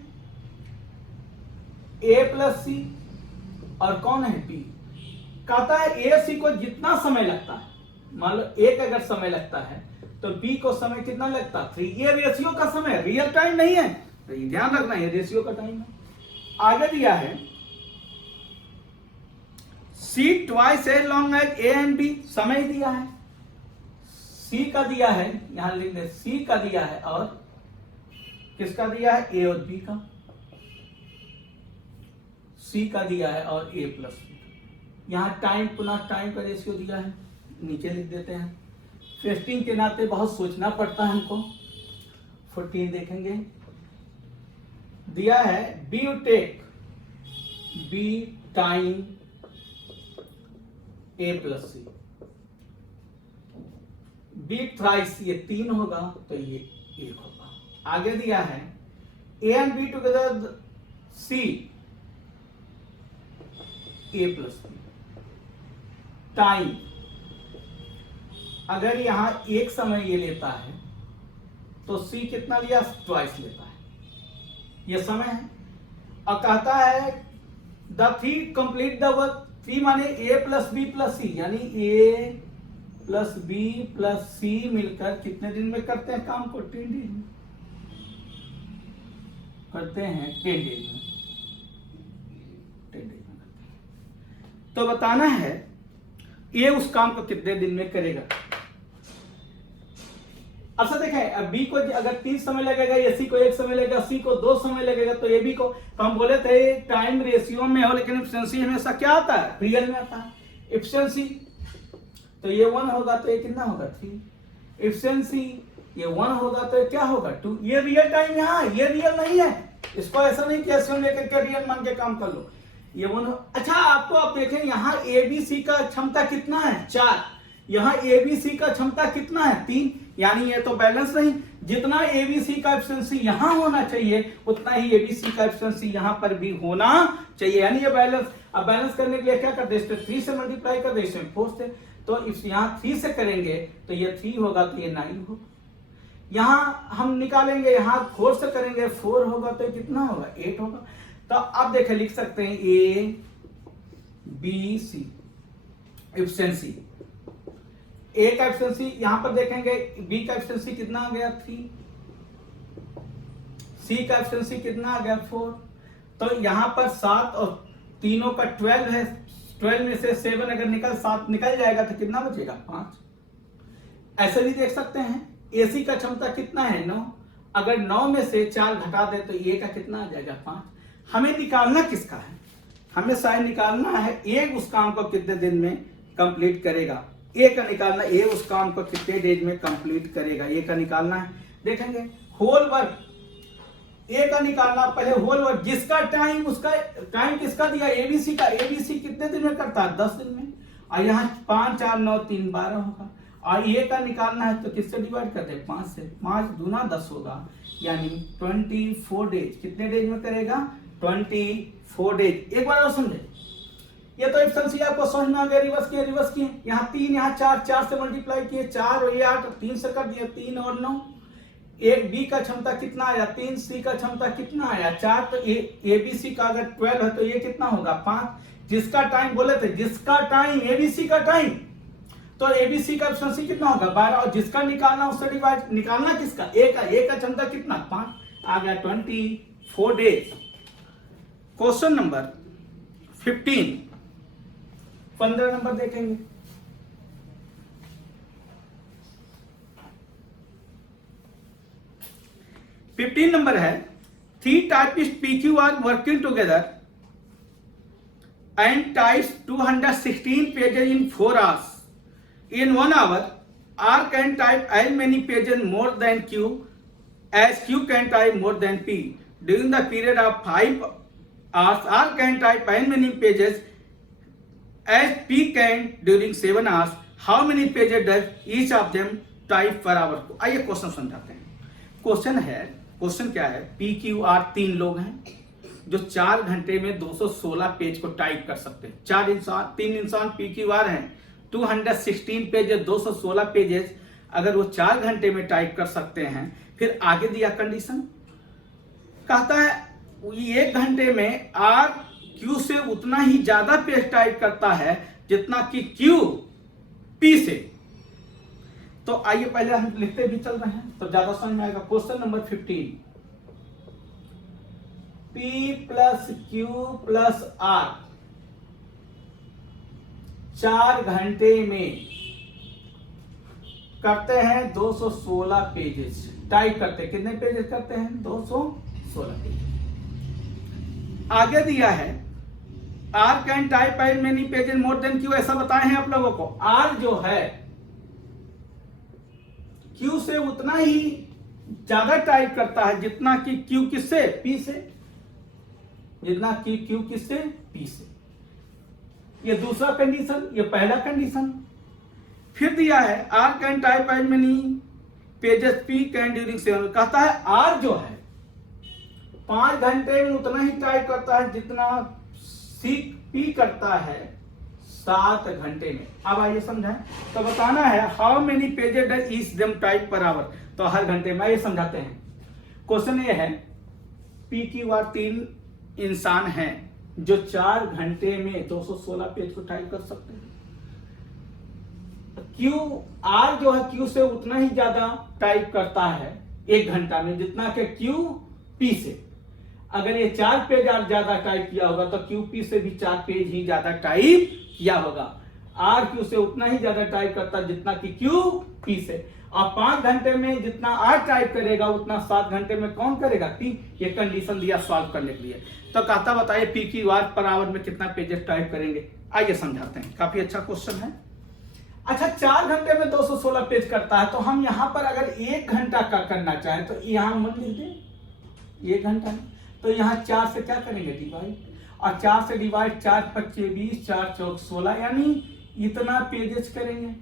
ए प्लस सी और कौन है बी। कहता है ए सी को जितना समय लगता है, मान लो 1 अगर समय लगता है तो बी को समय कितना लगता है, 3। ये रेशियो का समय, रियल टाइम नहीं है, तो ये ध्यान रखना, ये रेशियो का टाइम है। आगे दिया है C twice as long as A and B, समय दिया है। सी का दिया है, यहां लिख दे, सी का दिया है और किसका दिया है, ए और बी का। सी का दिया है और ए प्लस बी। यहां टाइम, पुनः टाइम का रेशियो दिया है, नीचे लिख देते हैं। 15 के नाते बहुत सोचना पड़ता है हमको। 14 देखेंगे, दिया है B you take B time A plus C, B thrice, ये 3 होगा तो ये 1 होगा। आगे दिया है A and B together C A plus B time. अगर यहां 1 समय ये लेता है तो सी कितना लिया, ट्वाइस लेता है, ये समय है। और कहता है द 3 कंप्लीट द वर्क। 3 माने ए प्लस बी प्लस सी, यानी ए प्लस बी प्लस सी मिलकर कितने दिन में करते हैं काम को, 10 डेज में करते हैं, 10 डेज में, 10 डेज में करते हैं। तो बताना है ये उस काम को कितने दिन में करेगा। अच्छा देखें, अब बी को अगर 3 समय लगेगा, ए सी को 1 समय लगेगा, सी को 2 समय लगेगा, तो ए बी को, तो हम बोले थे टाइम रेशियो में हो, लेकिन एफिशिएंसी हमेशा क्या आता है, रियल में आता है। एफिशिएंसी तो ये 1 होगा तो ये कितना होगा, 3। एफिशिएंसी ये 1 होगा तो ये क्या होगा, 2। ये रियल टाइम, यहाँ ये रियल नहीं है, इसको ऐसा नहीं कि ऐसे लेकर के रियल मान के काम कर लो, ये 1 हो। अच्छा आपको आप देखें यहाँ ए बी सी का क्षमता कितना है, 4। यहाँ ए बी सी का क्षमता कितना है, 3। यानी ये तो बैलेंस नहीं, जितना एबीसी का एफिशिएंसी यहां होना चाहिए उतना ही एबीसी का एफिशिएंसी यहां पर भी होना चाहिए, यानी ये बैलेंस। अब बैलेंस करने के लिए क्या कर दे, 3 से मल्टीप्लाई कर दे, इसमें 4 से, तो इस यहाँ 3 से करेंगे तो ये 3 होगा तो ये 9 होगा। यहां हम निकालेंगे, यहाँ 4 से करेंगे, 4 होगा तो कितना होगा, 8 होगा। तो अब देखें लिख सकते हैं ए बी सी एफिशिएंसी, ए का एफिशिएंसी यहां पर देखेंगे, बी का एफिशिएंसी कितना आ गया 3, सी का एफिशिएंसी कितना आ गया 4। तो यहां पर 7 और तीनों का 12 है, 12 में से 7 अगर 7 निकल जाएगा तो कितना बचेगा 5। ऐसे भी देख सकते हैं एसी का क्षमता कितना है 9, अगर 9 में से 4 घटा दे तो ए का कितना आ जाएगा 5। हमें निकालना किसका है? हमें शायद निकालना है ए उस काम को कितने दिन में कंप्लीट करेगा। ए का निकालना, ए उस काम को कितने डेज में कंप्लीट करेगा, ए का निकालना है। देखेंगे होल वर्क, ए का निकालना पहले होल वर्क, जिसका टाइम, उसका टाइम किसका दिया, एबीसी का। एबीसी कितने दिन में करता है? 10 दिन में। और यहाँ 5 4 9 3 12 होगा। और ए का निकालना है तो किससे डिवाइड करते हैं? 5 से। 5 दूना 10 होगा, यानी 24 डेज। कितने डेज में करेगा? 24 डेज। एक बार और समझे, ये तो एफिशिएंसी आपको समझ में आ गया। रिवर्स किए, यहाँ 3, यहाँ 4 से मल्टीप्लाई किए, 4 और ये 8, 3 से कर दिया, 3 और 9। एक बी का क्षमता कितना आया? 3। सी का क्षमता कितना आया? 4। तो एबीसी का अगर 12 है तो ये कितना होगा? 5। जिसका टाइम बोले थे, जिसका टाइम, एबीसी का टाइम, तो एबीसी का एफिशिएंसी कितना होगा? 12। और जिसका निकालना उससे डिवाइड, निकालना किसका? ए का क्षमता कितना? 5। आ गया 24 डेज। क्वेश्चन नंबर 15, 15 नंबर देखेंगे। नंबर है 3 typists PQ are working together and types 216 pages in 4 hours. In 1 hour, R can type as many pages more than Q as Q can type more than P. During the period of 5 hours, R can type as many pages as P can during 7 hours. How many pages does each of them type per hour? आइए question समझाते हैं। Question क्या है? P Q R 3 लोग हैं जो 4 घंटे में 216 पेज को टाइप कर सकते हैं। 3 इंसान पी क्यू आर हैं, 216 पेजेस, 216 पेजेस अगर वो 4 घंटे में टाइप कर सकते हैं। फिर आगे दिया कंडीशन, कहता है ये 1 घंटे में आर क्यू से उतना ही ज्यादा पेज टाइप करता है जितना कि क्यू पी से। तो आइए पहले हम लिखते भी चल रहे हैं तो ज्यादा समझ में आएगा। Question number 15, P plus Q plus R 4 घंटे में करते हैं 216 पेजेस टाइप करते हैं। कितने पेजेस करते हैं? 216 पेजेस। आगे दिया है R can type as many pages more than Q, ऐसा बताए हैं आप लोगों को। R जो है Q से उतना ही ज्यादा टाइप करता है जितना कि Q किससे? P से। जितना कि Q किससे? P से। ये दूसरा कंडीशन, ये पहला कंडीशन। फिर दिया है R can type as many pages P can during 7। कहता है R जो है 5 घंटे में उतना ही टाइप करता है जितना P करता है 7 घंटे में। अब आइए समझाएं। तो बताना है how many pages does each them type per hour, तो हर घंटे में। ये समझाते हैं। क्वेश्चन ये है पी क्यू आर 3 इंसान हैं जो 4 घंटे में 216 पेज को टाइप कर सकते हैं। क्यू आर जो है क्यू से उतना ही ज्यादा टाइप करता है 1 घंटा में जितना कि क्यू पी से। अगर ये 4 पेज और ज्यादा टाइप किया होगा तो क्यू पी से भी 4 पेज ही ज्यादा टाइप किया होगा। आर क्यू से उतना ही ज्यादा टाइप करता है जितना कि क्यू पी से। और 5 घंटे में जितना आर टाइप करेगा उतना 7 घंटे में कौन करेगा? पी। ये कंडीशन दिया सॉल्व करने के लिए। तो कहता बताइए P Q R per hour में कितना पेजेस टाइप करेंगे। आइए समझाते हैं, काफी अच्छा क्वेश्चन है। अच्छा 4 घंटे में 216 पेज करता है तो हम यहां पर अगर 1 घंटा का करना चाहें तो यहां मन लिख दें 1 घंटा में। तो यहाँ 4 से क्या करेंगे? डिवाइड। और 4 से डिवाइड, 4 5 20, 4 4 16, यानी इतना पेजेस करेंगे।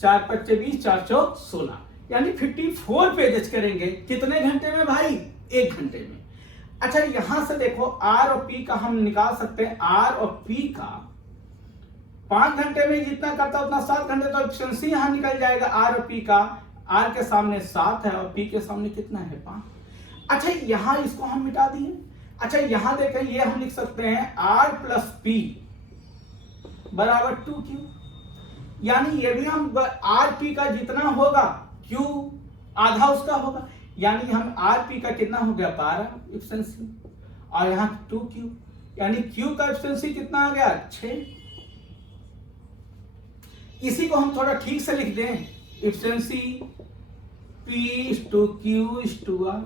4 5 20, 4 4 16, यानी 54 पेजेस करेंगे। कितने घंटे में भाई? 1 घंटे में। अच्छा यहां से देखो आर और पी का हम निकाल सकते हैं। आर और पी का 5 घंटे में जितना करता उतना 7 घंटे, तो एफिशिएंसी यहां निकल जाएगा। आर और पी का, आर के सामने 7 है और पी के सामने कितना है? 5। अच्छा यहां इसको हम मिटा दिए। अच्छा यहां देखें, ये हम लिख सकते हैं R प्लस पी बराबर 2Q, यानी ये भी हम आर पी का जितना होगा Q आधा उसका होगा, यानी हम आर पी का कितना हो गया? 12 एफिशिएंसी, और यहां 2Q, यानी Q का एफिशिएंसी कितना आ गया? 6। इसी को हम थोड़ा ठीक से लिख दें, efficiency P is to Q is to R।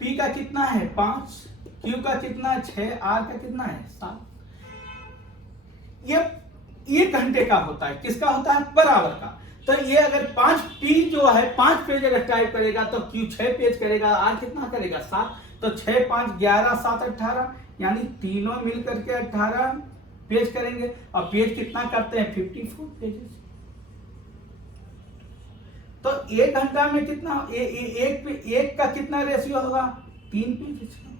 P का कितना है 5, Q का कितना है 6, R का कितना है 7। ये 1 घंटे का होता है, किसका होता है पर आवर का। तो ये अगर 5 P जो है 5 पेज अगर टाइप करेगा तो Q 6 पेज करेगा, R कितना करेगा 7। तो 6 5 11 7 18, यानी तीनों मिलकर के 18 पेज करेंगे। और पेज कितना करते हैं 54 पेजेस। तो 1 घंटा में कितना एक का कितना रेशियो होगा 3 पेज का।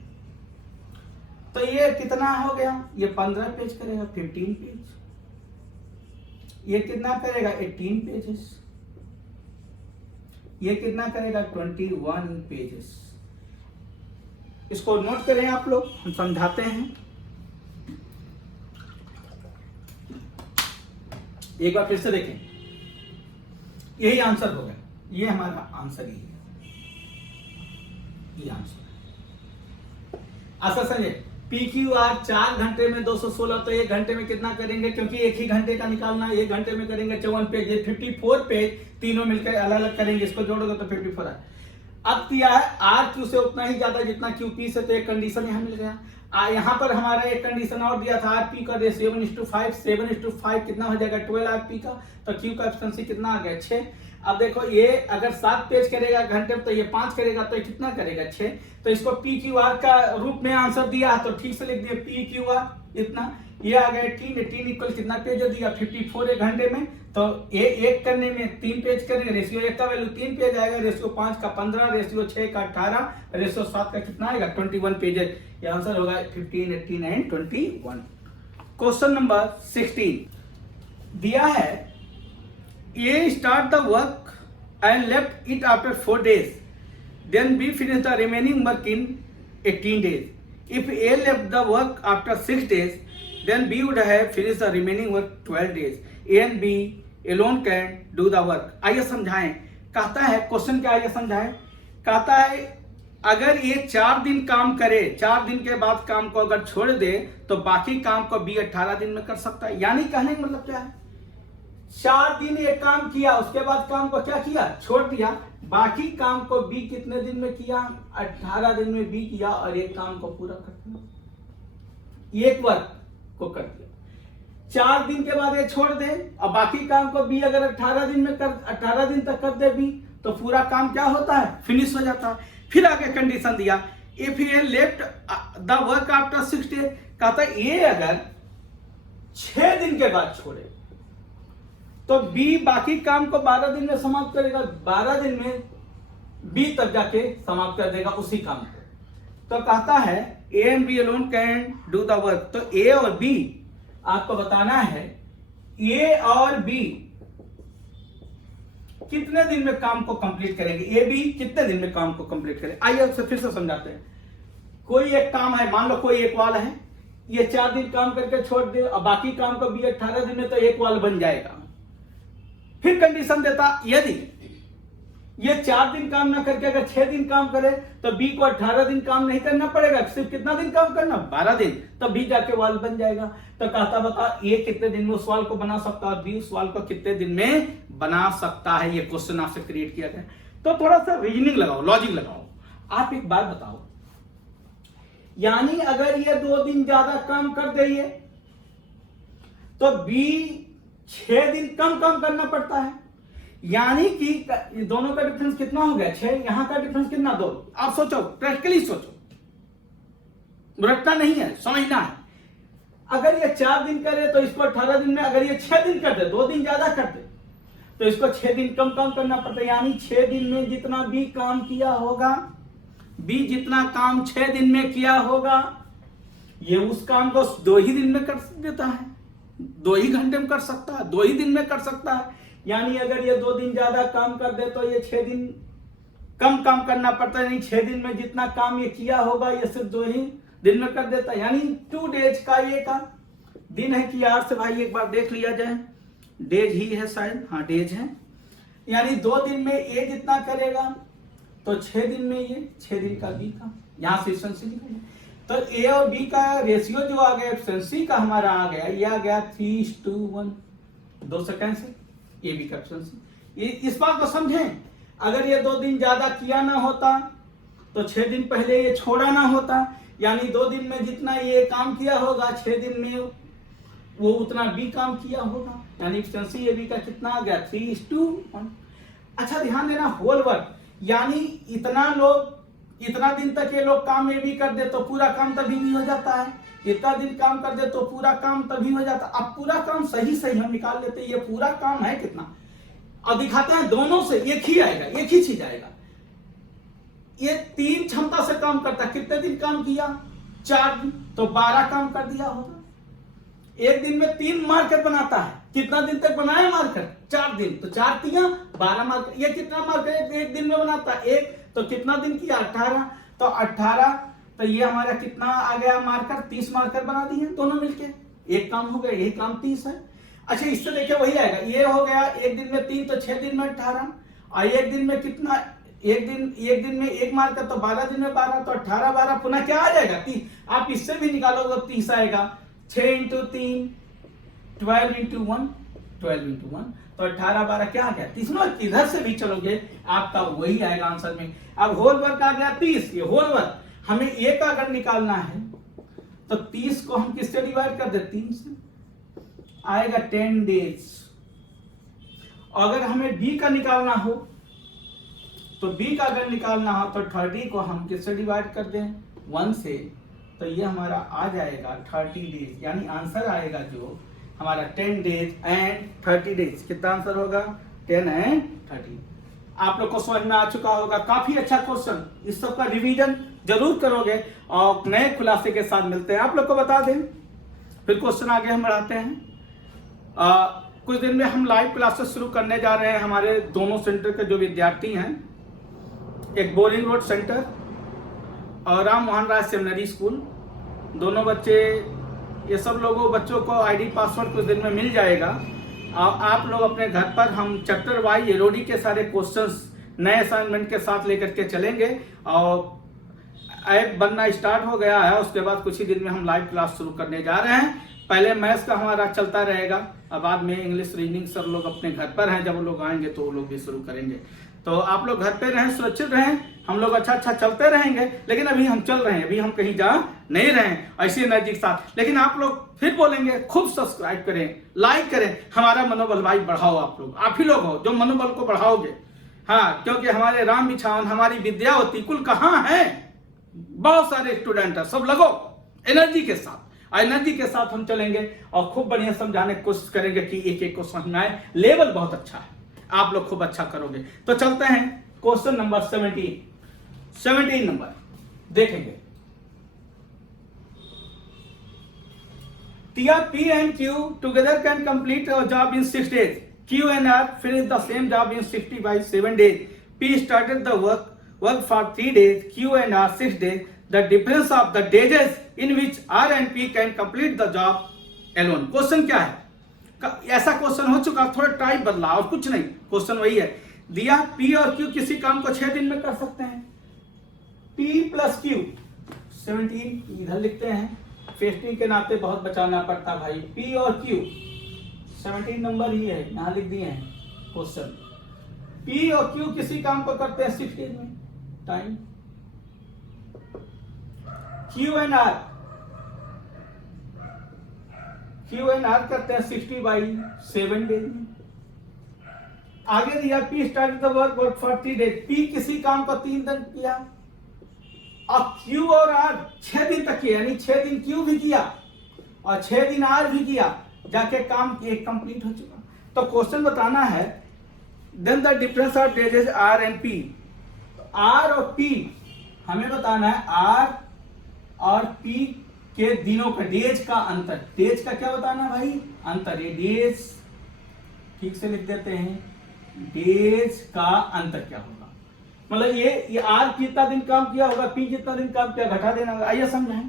तो ये कितना हो गया, ये 15 पेज करेगा 15 पेज। ये कितना करेगा 18 पेजेस। ये कितना करेगा 21 पेजेस। इसको नोट करें आप लोग, हम समझाते हैं। एक बार फिर से देखें, यही आंसर होगा, ये हमारा आंसर ही है, ये आंसर है। आशा समझे। PQR 4 घंटे में 216, तो 1 घंटे में कितना करेंगे, क्योंकि एक ही घंटे का निकालना है। 1 घंटे में करेंगे 54 पेज, ये 54 पेज तीनों मिलकर अलग अलग करेंगे, इसको जोड़ोगे तो 54 है। अब किया है RQ से उतना ही ज्यादा जितना QP से, तो एक कंडीशन यहां मिल गया। यहां पर हमारा एक कंडीशन और दिया था, RP का रेशियो 7:5, 7:5 कितना हो जाएगा 12 RP का। तो Q का एफिशिएंसी कितना आ गया 6। अब देखो ये अगर 7 पेज करेगा घंटे में, तो ये 5 करेगा, तो ये कितना करेगा 6। तो इसको PQR का रूप में आंसर दिया, तो ठीक से लिख दिया PQR इतना। ये आ गया 18 इक्वल कितना पेज दिया 54 एक घंटे में। तो एक करने में 3 पेज करेंगे, रेशियो 1 का वैल्यू 3 पेज आएगा, रेशियो 5 का 15, रेशियो 6 का 18, रेशियो 7 का कितना आएगा 21 पेज। ये आंसर होगा 15, 18 एंड 21। क्वेश्चन नंबर 16 दिया है, A start the work and left it after 4 days. Then B finished the remaining work in 18 days. If A left the work after 6 days, then B would have finished the remaining work 12 days. A and B alone can do the work. आइए समझाएं। कहता है question क्या, आइए समझाएं। कहता है अगर ये 4 दिन काम करे, 4 दिन के बाद काम को अगर छोड़ दे, तो बाकी काम को B 18 दिन में कर सकता है। यानी कहने का मतलब क्या है, 4 दिन ये काम किया, उसके बाद काम को क्या किया छोड़ दिया, बाकी काम को B कितने दिन में किया 18 दिन में B किया, और एक काम को पूरा कर दिया, एक वर्क को कर दिया। 4 दिन के बाद ये छोड़ दे और बाकी काम को B अगर 18 दिन में 18 दिन तक कर दे B, तो पूरा काम क्या होता है फिनिश हो जाता है। फिर आगे कंडीशन दिया, इफ ये left the work after 6 days, कहता है ये अगर 6 दिन के बाद छोड़े, तो B बाकी काम को 12 दिन में समाप्त करेगा, 12 दिन में B तक जाके समाप्त कर देगा उसी काम को। तो कहता है A and B alone can do the work। तो A और B आपको बताना है, A और B कितने दिन में काम को कंप्लीट करेंगे, A B कितने दिन में काम को कंप्लीट करेंगे। आइए आपसे फिर से समझाते हैं। कोई एक काम है, मान लो कोई एक वाल है, ये 4 दिन काम करके छोड़ दे और बाकी काम को B 18 दिन में, तो एक वाल बन जाएगा। फिर कंडीशन देता, यदि ये 4 दिन काम ना करके अगर 6 दिन काम करे, तो B को 18 दिन काम नहीं करना पड़ेगा, सिर्फ कितना दिन काम करना 12 दिन, तब B जाके वाल बन जाएगा। तो कहता बता A कितने दिन में उस वाल को बना सकता है और B उस वाल को कितने दिन में बना सकता है। ये क्वेश्चन आपसे क्रिएट किया गया। तो थोड़ा सा रीजनिंग लगाओ, लॉजिक लगाओ। आप एक बात बताओ, यानी अगर ये 2 दिन ज्यादा काम कर दे तो B 6 दिन कम काम करना पड़ता है, यानी कि दोनों का डिफरेंस कितना हो गया 6, यहां का डिफरेंस कितना 2। आप सोचो, प्रैक्टिकली सोचो, रटना नहीं है, समझना है। अगर ये 4 दिन करे तो इसको 18 दिन में, अगर ये 6 दिन कर दे, 2 दिन ज्यादा कर दे, तो इसको 6 दिन कम काम करना पड़ता है। यानी 6 दिन में जितना भी काम किया होगा, B जितना काम 6 दिन में किया होगा, ये उस काम को 2 ही दिन में कर देता है, 2 ही घंटे में कर सकता है, 2 ही दिन में कर सकता है। यानी अगर ये 2 दिन ज्यादा काम कर दे, तो ये 6 दिन कम काम करना पड़ता है। नहीं, 6 दिन में जितना काम ये किया होगा, ये सिर्फ 2 ही दिन में कर देता है। यानी 2 डेज का ये का दिन है कि यार से भाई एक बार देख लिया जाए, डेज ही है शायद, हाँ डेज है। यानी 2 दिन में ए जितना करेगा, तो 6 दिन में ये 6 दिन का बी का, यहां से एफिशिएंसी निकल। तो ए और बी का रेशियो जो आ गया एफिशिएंसी का हमारा आ गया, ये आ गया 3:1, 2 सेकंड से ए बी का एफिशिएंसी। इस बात को समझें, अगर ये 2 दिन ज्यादा किया ना होता, तो 6 दिन पहले ये छोड़ा ना होता, यानी 2 दिन में जितना ये काम किया होगा 6 दिन में वो उतना बी काम किया होगा, यानी एफिशिएंसी ए बी का कितना आ गया 3:1। अच्छा ध्यान देना, होल वर्क यानी इतना दिन तक ये लोग काम ए बी कर दे तो पूरा काम तभी भी हो जाता है, इतना दिन काम कर दे तो पूरा काम तभी हो जाता। अब पूरा काम सही हम निकाल लेते हैं, ये पूरा काम है कितना, और दिखाते हैं दोनों से एक ही आएगा, एक ही चीज आएगा। ये 3 क्षमता से काम करता है, कितने दिन काम किया 4 दिन, तो 12 काम कर दिया होगा। एक दिन में 3 मार्कर बनाता है, कितना दिन तक बनाया मार्कर 4 दिन, तो 4 तिया 12 मार्कर। ये कितना मार्कर एक दिन में बनाता है 1, तो कितना दिन किया 18, तो 18, तो ये हमारा कितना आ गया मार्कर 30 मार्कर बना दिए दोनों मिलके, एक काम हो गया, यही काम 30 है। अच्छा इससे देखिए वही आएगा, ये हो गया एक दिन में 3 तो 6 दिन में 18, और एक दिन में कितना, एक दिन में 1 मार्कर तो 12 दिन में 12, तो 18 12 पुनः क्या आ जाएगा 30। आप इससे भी निकालो तो 30 आएगा, 6 × 3 12 × 1 12 × 1, तो 18 12 क्या आ गया 30। इधर से भी चलोगे आपका वही आएगा आंसर में। अब होल वर्क आ गया 30, ये होल वर्क हमें ए का अगर निकालना है तो 30 को हम किससे डिवाइड कर दे 3 से, आएगा 10 डेज। अगर हमें बी का निकालना हो तो बी का अगर निकालना हो तो 30 को हम किससे डिवाइड कर दें 1 से, तो ये हमारा आ जाएगा 30 डेज, यानी आंसर आएगा जो हमारा 10 डेज एंड 30 डेज। कितना आंसर होगा 10 एंड 30। आप लोग को समझ में आ चुका होगा, काफी अच्छा क्वेश्चन, इस सब का रिवीजन जरूर करोगे और नए खुलासे के साथ मिलते हैं। आप लोग को बता दें, फिर क्वेश्चन आगे हम बढ़ाते हैं। कुछ दिन में हम लाइव क्लासेस शुरू करने जा रहे हैं। हमारे दोनों सेंटर के जो विद्यार्थी हैं, एक बोरिंग रोड सेंटर और राम मोहन राय सेमिनरी स्कूल, दोनों बच्चे, ये सब लोगों बच्चों को आईडी पासवर्ड कुछ दिन में मिल जाएगा। और आप लोग अपने घर पर हम चैप्टर वाइज एलओडी के सारे क्वेश्चंस नए असाइनमेंट के साथ लेकर के चलेंगे, और ऐप बनना स्टार्ट हो गया है। उसके बाद कुछ ही दिन में हम लाइव क्लास शुरू करने जा रहे हैं। पहले मैथ्स का हमारा चलता रहेगा, और बाद में इंग्लिश रीजनिंग सब लोग अपने घर पर हैं, जब वो लोग आएंगे तो वो लोग भी शुरू करेंगे। तो आप लोग घर पे रहें, सुरक्षित रहें, हम लोग अच्छा चलते रहेंगे। लेकिन अभी हम चल रहे हैं, अभी हम कहीं जा नहीं रहे हैं, ऐसी एनर्जी के साथ। लेकिन आप लोग फिर बोलेंगे खूब सब्सक्राइब करें, लाइक करें, हमारा मनोबल भाई बढ़ाओ। आप ही लोग हो जो मनोबल को बढ़ाओगे। हाँ, क्योंकि हमारे राम बिछावन, हमारी विद्यावती कुल कहाँ है, बहुत सारे स्टूडेंट हैं, सब लगो एनर्जी के साथ। एनर्जी के साथ हम चलेंगे और खूब बढ़िया समझाने की कोशिश करेंगे कि एक को समझ में आए। लेवल बहुत अच्छा है, आप लोग खूब अच्छा करोगे। तो चलते हैं क्वेश्चन नंबर 17 नंबर देखेंगे। P and Q together can complete a job in 6 days. Q and R finish the same job in 60 by 7 days. P started the work for 3 days. Q and R 6 days. The difference of the days in which R and P can complete the job alone. Question क्या है? ऐसा question हो चुका, थोड़ा type बदला और कुछ नहीं, क्वेश्चन वही है। दिया P और Q किसी काम को 6 दिन में कर सकते हैं। P + Q 17 इधर लिखते हैं, फेस्टिंग के नाते बहुत बचाना पड़ता भाई। P और Q 17 नंबर ही है, यहाँ लिख दिए हैं क्वेश्चन। P और Q किसी काम को करते हैं 6 दिन में टाइम। Q and R करते हैं 60 by 7 डेज में। आगे दिया P started the work for 3 days. P किसी काम को 3 दिन किया, अब Q और R 6 दिन तक किया, यानी 6 दिन Q भी किया और 6 दिन R भी किया, जाके काम एक कंप्लीट हो चुका। तो क्वेश्चन बताना है, then the difference of days R and P। R और P हमें बताना है, R और P के दिनों का, डेज का अंतर। डेज का क्या बताना भाई, अंतर। ये डेज ठीक से लिख देते हैं, डेज का अंतर क्या होगा, मतलब ये आर कितना दिन काम किया होगा, पी जितना दिन काम किया, घटा देना होगा। आइए समझें।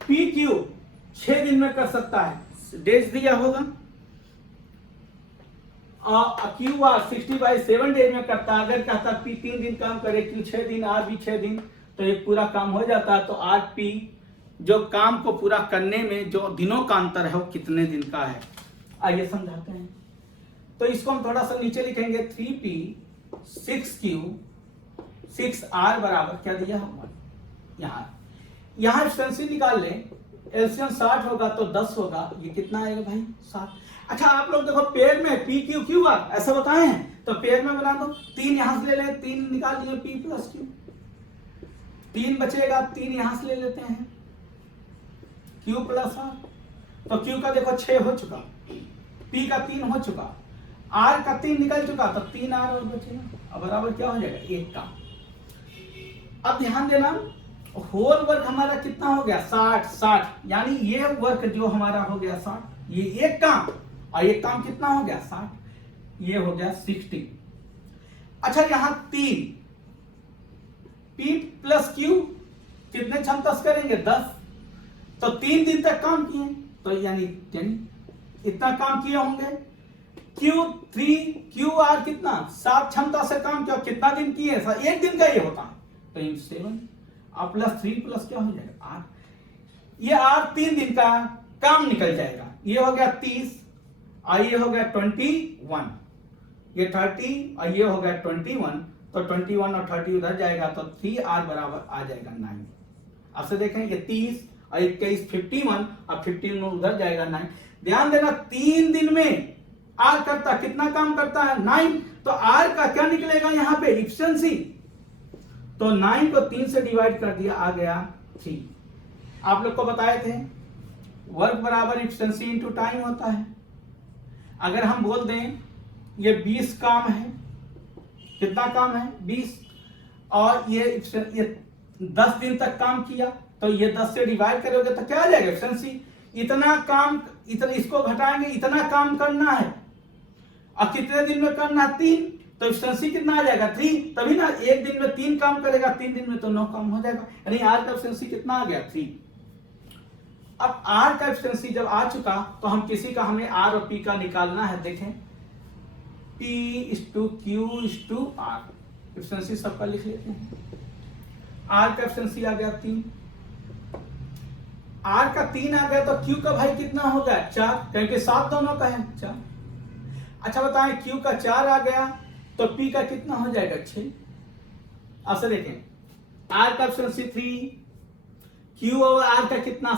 पी क्यू 6 दिन में कर सकता है, डेज दिया होगा, और क्यू आर 60 by 7 डेज में करता है। अगर कहता पी 3 दिन काम करे, क्यू 6 दिन, आर भी 6 दिन, तो ये पूरा काम हो जाता है। तो आर पी जो काम को पूरा करने में जो दिनों का अंतर है वो कितने दिन का है, आइए समझाते हैं। तो इसको हम थोड़ा सा नीचे लिखेंगे, 3P 6Q 6r बराबर क्या दिया हम यहाँ एफिशिएंसी निकाल लें, एलसीएम 60 होगा तो 10 होगा, ये कितना आएगा भाई 7। अच्छा आप लोग देखो पेयर में पी क्यू क्यू आर ऐसा बताए हैं तो पेयर में बना दो, 3 यहां से ले लें, 3 निकाल लिए पी प्लस क्यू, 3 बचेगा, 3 यहां से ले लेते हैं क्यू प्लस आर, तो क्यू का देखो 6 हो चुका, पी का 3 हो चुका, आर का 3 निकल चुका, तो 3 आर और बचेगा, अब बराबर क्या हो जाएगा 1 का। अब ध्यान देना होल वर्क हमारा कितना हो गया 60, यानी ये वर्क जो हमारा हो गया 60, ये एक काम और एक काम कितना हो गया 60, ये हो गया 60। अच्छा यहां 3 पी प्लस क्यू कितने क्षमता से करेंगे 10, तो 3 दिन तक काम किए तो यानी 10 इतना काम किए होंगे। Q3 QR कितना 7 क्षमता से काम किया, कितना दिन किए, एक दिन का ये होता है तो 7 और प्लस 3 प्लस क्या हो जाएगा 8, ये 8 3 दिन का काम निकल जाएगा, ये हो गया 30 और ये हो गया 21, ये 30 और ये हो गया 21, तो 21 और 30 उधर जाएगा तो 3R बराबर आ जाएगा 9। अब से देखें ये 30 और 21 51 और 51 उधर जाएगा 9। ध्यान देना 3 दिन में R करता कितना काम करता है 9, तो R का क्या निकलेगा यहाँ पे एफिशिएंसी, तो 9 को 3 से डिवाइड कर दिया आ गया 3। आप लोग को बताए थे वर्क बराबर एफिशिएंसी इनटू टाइम होता है। अगर हम बोल दें ये 20 काम है, कितना काम है 20, और ये 10 दिन तक काम किया तो ये 10 से डिवाइड करोगे तो क्या आ जाएगा एफिशिएंसी, इतना काम, इतना इसको घटाएंगे, इतना काम करना है और कितने दिन में करना है 3, तो एफिशिएंसी कितना आ जाएगा 3, तभी ना एक दिन में 3 काम करेगा, 3 दिन में तो 9 काम हो जाएगा, यानी आर का एफिशिएंसी कितना आ गया 3। अब आर का एफिशिएंसी जब आ चुका तो हम किसी का हमें आर और पी का निकालना है। देखें P is to Q is to R, efficiency सबका लिख लेते हैं। आर का एफिशिएंसी आ गया 3, आर का 3 आ गया तो Q का भाई कितना हो गया 4, क्योंकि 7 दोनों का है 4। अच्छा बताएं Q का 4 आ गया तो P का कितना हो जाएगा 6। अब से देखें आर का एफिशिएंसी 3, Q और R का कितना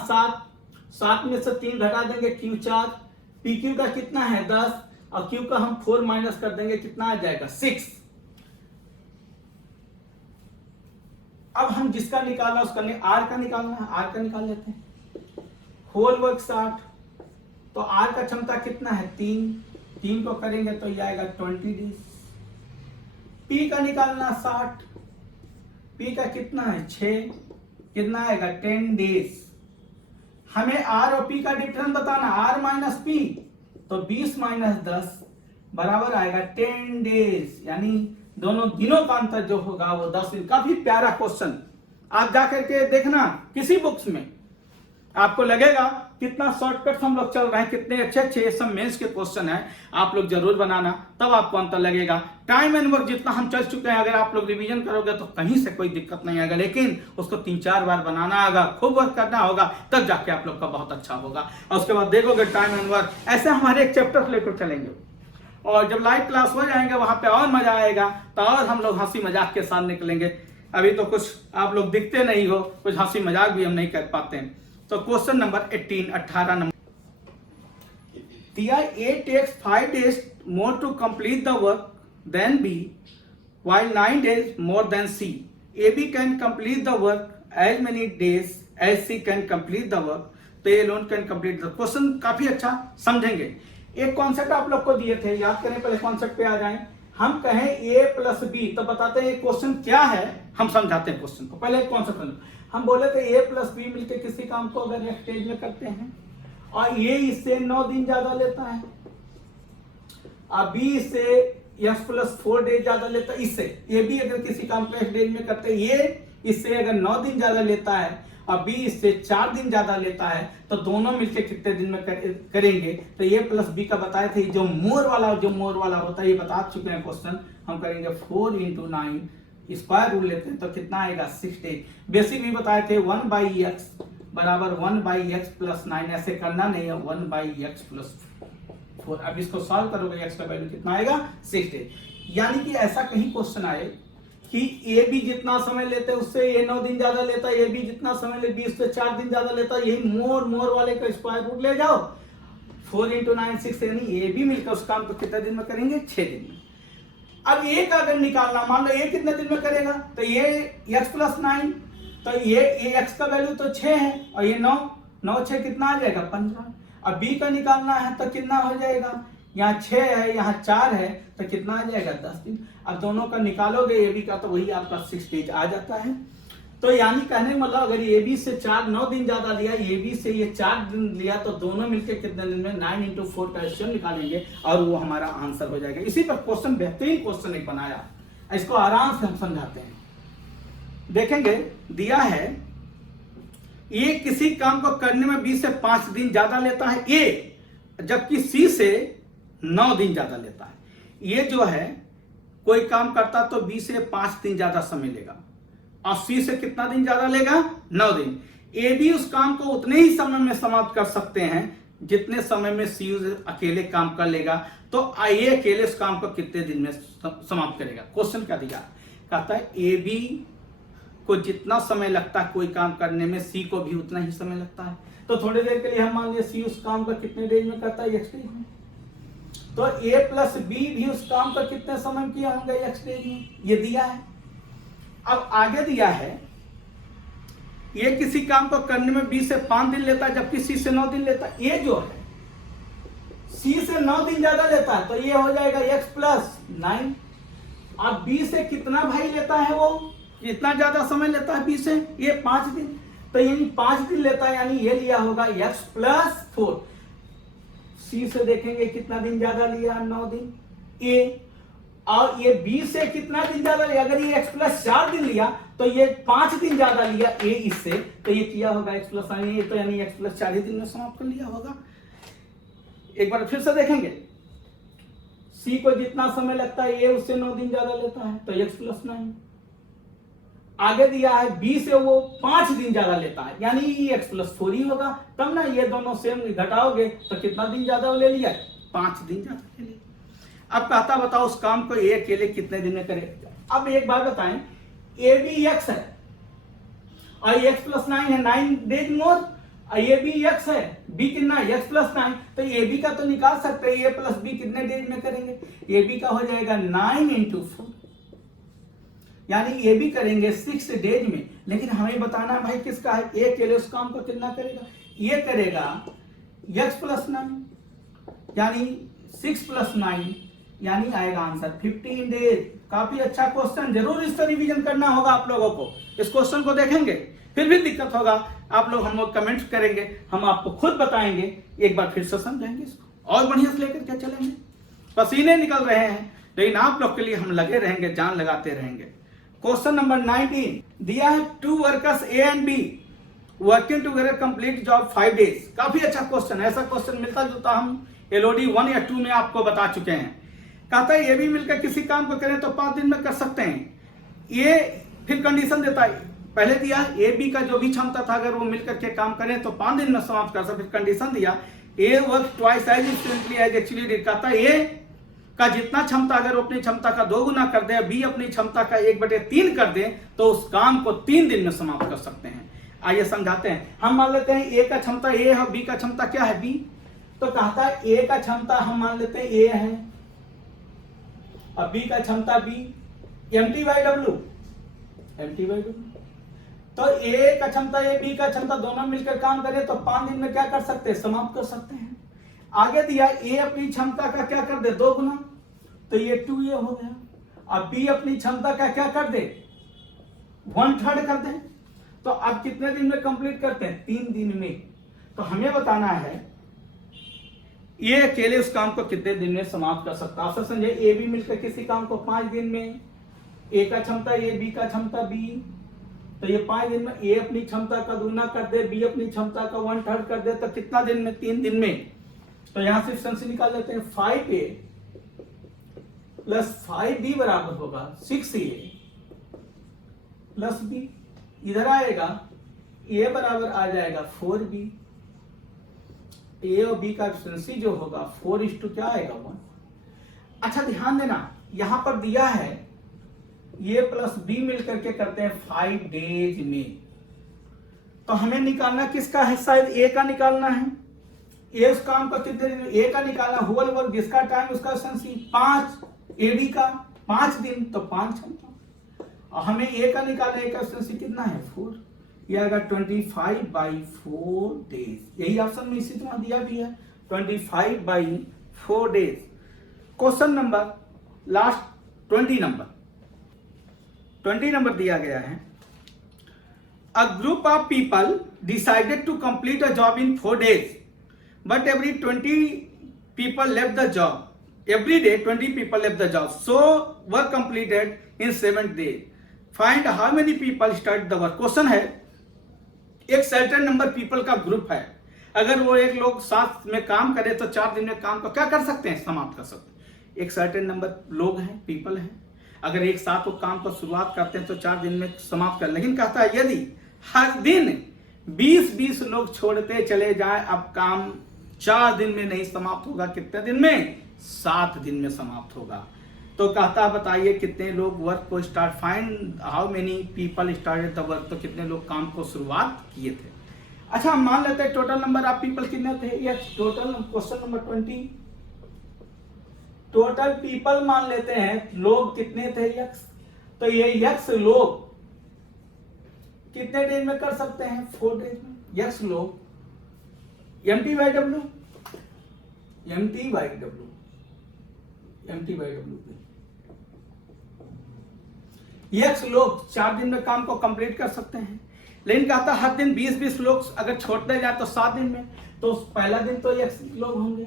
7 में से 3 घटा देंगे Q 4, PQ का कितना है 10 और Q का हम 4 माइनस कर देंगे कितना आ जाएगा 6। अब हम जिसका निकालना उसका नहीं, R का निकालना है, R का निकाल लेते हैं। होल वर्क 60, तो R का क्षमता कितना है 3 को करेंगे तो ये आएगा 20 डेज। P का निकालना 60, P का कितना है 6, कितना आएगा 10 डेज। हमें R और P का डिफरेंस बताना, R माइनस P, तो 20 माइनस 10 बराबर आएगा 10 डेज, यानी दोनों दिनों का अंतर जो होगा वो 10 दिन। काफी प्यारा क्वेश्चन, आप जाकर के देखना किसी बुक्स में, आपको लगेगा कितना शॉर्टकट हम लोग चल रहे हैं, कितने अच्छे अच्छे सब मेंस के क्वेश्चन हैं, आप लोग जरूर बनाना, तब आपको अंतर लगेगा। टाइम एंड वर्क जितना हम चल चुके हैं अगर आप लोग रिवीजन करोगे तो कहीं से कोई दिक्कत नहीं आएगा, लेकिन उसको 3-4 बार बनाना होगा, खूब वर्क करना होगा, तब जाके आप लोग का बहुत अच्छा होगा। और उसके बाद देखोगे टाइम एंड वर्क ऐसे हमारे एक चैप्टर लेकर चलेंगे, और जब लाइव क्लास हो जाएंगे वहां पे और मजा आएगा, तो और हम लोग हंसी मजाक के साथ निकलेंगे। अभी तो कुछ आप लोग दिखते नहीं हो, कुछ हंसी मजाक भी हम नहीं कर पाते हैं। तो क्वेश्चन नंबर 18 नंबर दिया, A takes 5 days more to complete the work than B, while 9 days more than C. AB can complete the work as many days as C can complete the work, तो A alone can complete the question काफी अच्छा समझेंगे। एक concept आप लोग को दिए थे, याद करें, पहले कॉन्सेप्ट पे आ जाएं। हम कहें A प्लस B तो बताते हैं ये क्वेश्चन क्या है, हम समझाते हैं क्वेश्चन को। पहले कॉन्सेप्ट हम बोले थे A प्लस बी मिलकर किसी काम को अगर एक स्टेज में करते हैं और ये इससे 9 दिन ज्यादा लेता है और B इससे S प्लस 4 डेज ज्यादा लेता है, इससे ये भी अगर किसी काम को एक स्टेज में करते हैं, ये इससे अगर 9 दिन ज्यादा लेता है और B इससे 4 दिन ज्यादा लेता है, तो दोनों मिलकर कितने दिन में करेंगे। तो A प्लस बी का बताए थे, जो मोर वाला होता है ये बता चुके हैं क्वेश्चन। हम करेंगे 4 × 9 स्क्वायर रूल लेते हैं तो कितना आएगा 6 डेज। बेसिक भी बताए थे 1/x बराबर 1/x प्लस 9, ऐसे करना नहीं है, 1/x प्लस 4। अब इसको सॉल्व करोगे x का वैल्यू कितना आएगा 6 डेज। यानी कि ऐसा कहीं क्वेश्चन आए कि ए बी जितना समय लेते हैं उससे ये 9 दिन ज्यादा लेता है, ए बी जितना समय ले बी उससे 4 दिन ज्यादा लेता है, यही मोर वाले का स्क्वायर रूट ले जाओ। 4 × 9 6, यानी ए बी मिलकर उस काम को कितने दिन में करेंगे? 6 दिन में। अब ए का अगर निकालना, मान लो ए कितने दिन में करेगा, तो ये x + 9, तो ये x का वैल्यू तो 6 है और ये 9 9 6 कितना आ जाएगा? 15। अब b का निकालना है तो कितना हो जाएगा? यहाँ 6 है, यहाँ 4 है, तो कितना आ जाएगा? 10 दिन। अब दोनों का निकालोगे ए बी का तो वही आपका 6 डेज आ जाता है। तो यानी कहने मतलब अगर ए बी से 9 दिन ज्यादा लिया, ए बी से ये 4 दिन लिया, तो दोनों मिलकर कितने दिन में? 9 × 4 का रेशियो निकालेंगे और वो हमारा आंसर हो जाएगा। इसी पर क्वेश्चन, बेहतरीन क्वेश्चन एक बनाया, इसको आराम से हम समझाते हैं। देखेंगे, दिया है ए किसी काम को करने में बी से 5 दिन ज्यादा लेता है ए, जबकि सी से 9 दिन ज्यादा लेता है। ये जो है कोई काम करता तो बी से 5 दिन ज्यादा समय लेगा और सी से कितना दिन ज्यादा लेगा? 9 दिन। ए बी उस काम को उतने ही समय में समाप्त कर सकते हैं जितने समय में सी अकेले काम कर लेगा। तो ए अकेले उस काम को कितने दिन में समाप्त करेगा? क्वेश्चन क्या दिया? कहता है ए बी को जितना समय लगता है कोई काम करने में, सी को भी उतना ही समय लगता है। तो थोड़ी देर के लिए हम मान लिया सी उस काम को कितने डेज में करता है? x डेज में। तो a + b भी उस काम को कितने समय किया होंगे? x डेज में। ये दिया है। अब आगे दिया है ये किसी काम को करने में b से 5 दिन लेता है, जबकि c से 9 दिन लेता है। ये जो है c से 9 दिन ज्यादा लेता है, तो ये हो जाएगा x + 9। अब b से कितना भाई लेता है? वो इतना ज्यादा समय लेता है b से, ये 5 दिन। तो यानी 5 दिन लेता है, यानी ये लिया होगा x + 4। सी से देखेंगे कितना दिन ज्यादा लिया? 9 दिन। ए और ये बी से कितना दिन ज्यादा लिया? अगर ये x + 4 दिन लिया तो ये 5 दिन ज्यादा लिया ए इससे, तो ये किया होगा x + 9, ये तो यानी x + 4 दिन में समाप्त कर लिया होगा। एक बार फिर से देखेंगे, सी को जितना समय लगता है ये उससे 9 दिन ज्यादा लेता है, तो x + 9। आगे दिया है बी से वो 5 दिन ज्यादा लेता है, यानी ये x + 4 ही होगा। तब ना ये दोनों सेम घटाओगे तो कितना दिन ज्यादा ले लिया? 5 दिन ज्यादा ले लिया। अब कहता बताओ उस काम को ए अकेले कितने दिन में करेगा? अब एक बात बताएं, ए बी x है और x + 9 है, 9 days more. A B x है, बी कितना? x + 9। तो ए बी का तो निकाल सकते हैं, ए + बी कितने डेज में करेंगे? ए बी का हो जाएगा 9 × 4, यानी ये भी करेंगे 6 डेज में। लेकिन हमें बताना भाई किसका है? ए के लिए उस काम को कितना करेगा? ये करेगा x + 9, यानी 6 + 9, यानी आएगा आंसर 15 डेज। काफी अच्छा क्वेश्चन, जरूर इसका रिवीजन करना होगा आप लोगों को। इस क्वेश्चन को देखेंगे, फिर भी दिक्कत होगा आप लोग, हम लोग कमेंट्स करेंगे, हम आपको खुद बताएंगे, एक बार फिर से समझेंगे इसको और बढ़िया से लेकर के चलेंगे। पसीने निकल रहे हैं, लेकिन आप लोग के लिए हम लगे रहेंगे, जान लगाते रहेंगे। क्वेश्चन नंबर 19 दिया है 2 workers A and be working together complete job 5 days. काफी अच्छा क्वेश्चन है, ऐसा क्वेश्चन मिलता जुलता हम LOD 1 या 2 में आपको बता चुके हैं। कहता है ये भी मिलकर किसी काम को करें तो 5 दिन में कर सकते हैं। ये फिर कंडीशन देता है, पहले दिया ए बी का जो भी क्षमता था अगर वो मिलकर के काम करें तो 5 दिन में समाप्त कर सकते। फिर कंडीशन दिया A work twice as efficiently as actually did. कहता है ए का जितना क्षमता अगर वो अपनी क्षमता का 2 गुना कर दे, बी अपनी क्षमता का 1/3 कर दे, तो उस काम को 3 दिन में समाप्त कर सकते हैं। आइए समझाते हैं। हम मान लेते हैं ए का क्षमता ए है, बी का क्षमता क्या है? बी। तो कहता है ए का क्षमता हम मान लेते हैं ए है और बी का क्षमता बी, MT/W। तो ए का क्षमता ए, बी का क्षमता, दोनों मिलकर काम करें तो 5 दिन में क्या कर सकते हैं? समाप्त कर सकते हैं। आगे दिया ए अपनी क्षमता का क्या कर दे? 2 गुना, तो ये 2 ये हो गया। अब बी अपनी क्षमता का क्या कर दे? 1/3 कर दे। तो अब कितने दिन में कंप्लीट करते हैं? 3 दिन में। तो हमें बताना है ये अकेले उस काम को कितने दिन में समाप्त कर सकता है। आप समझे, ए बी मिलकर किसी काम को 5 दिन में, ए का क्षमता ए, बी का क्षमता बी, तो ये 5 दिन में ए अपनी क्षमता का 2 गुना कर दे, बी अपनी क्षमता का 1/3 कर दे, तो कितना दिन में? 3 दिन में। तो यहां से डिस्टेंस निकाल लेते हैं। 5a + 5b बराबर होगा 6a + b। इधर आएगा a बराबर आ जाएगा 4b। a और b का डिस्टेंस जो होगा 4:2 क्या आएगा? 1। अच्छा ध्यान देना, यहां पर दिया है ए प्लस बी मिल करके करते हैं 5 डेज में। तो हमें निकालना किसका है, शायद ए का निकालना है। ए उस काम का कितने दिन, ए का निकालना, होल वर्क जिसका टाइम उसका एफिशिएंसी 5, एबी का 5 दिन, तो 5 और हमें ए का निकालना, ए का एफिशिएंसी कितना है 4, ये आएगा 25/4 डेज। यही ऑप्शन में इसी तरह दिया भी है 25/4 days. Question number last 20 number दिया गया है। A group of people decided to complete a job in 4 days, but every 20 people left the job. Every day 20 people left the job, so work completed in 7 days. Find how many people started the work. Question है, एक certain number people का group है, अगर वो एक लोग साथ में काम करे तो 4 दिन में काम को क्या कर सकते हैं, समाप्त कर सकते हैं। एक सर्टेन नंबर लोग हैं, पीपल हैं, अगर एक साथ वो काम को शुरुआत करते हैं तो 4 दिन में समाप्त कर। लेकिन कहता है यदि हर दिन 20-20 लोग छोड़ते चले जाए, अब काम 4 दिन में नहीं समाप्त होगा, कितने दिन में, 7 दिन में समाप्त होगा। तो कहता है बताइए कितने लोग वर्क को start, find how many people started the work, तो कितने लोग काम को शुरुआत किए थे। अच्छा हम मान लेते हैं टोटल नंबर ऑफ पीपल कितने थे, ये total question number 20 total people मान लेते हैं, लोग कितने थे x, तो ये x लोग कितने डेज में कर सकते हैं, 4 डेज में। x लोग MT/W x लोग 4 दिन में काम को कंप्लीट कर सकते हैं। लेकिन कहता हर दिन 20-20 लोग अगर छोड़ते जाए तो 7 दिन में, तो पहला दिन तो x लोग होंगे,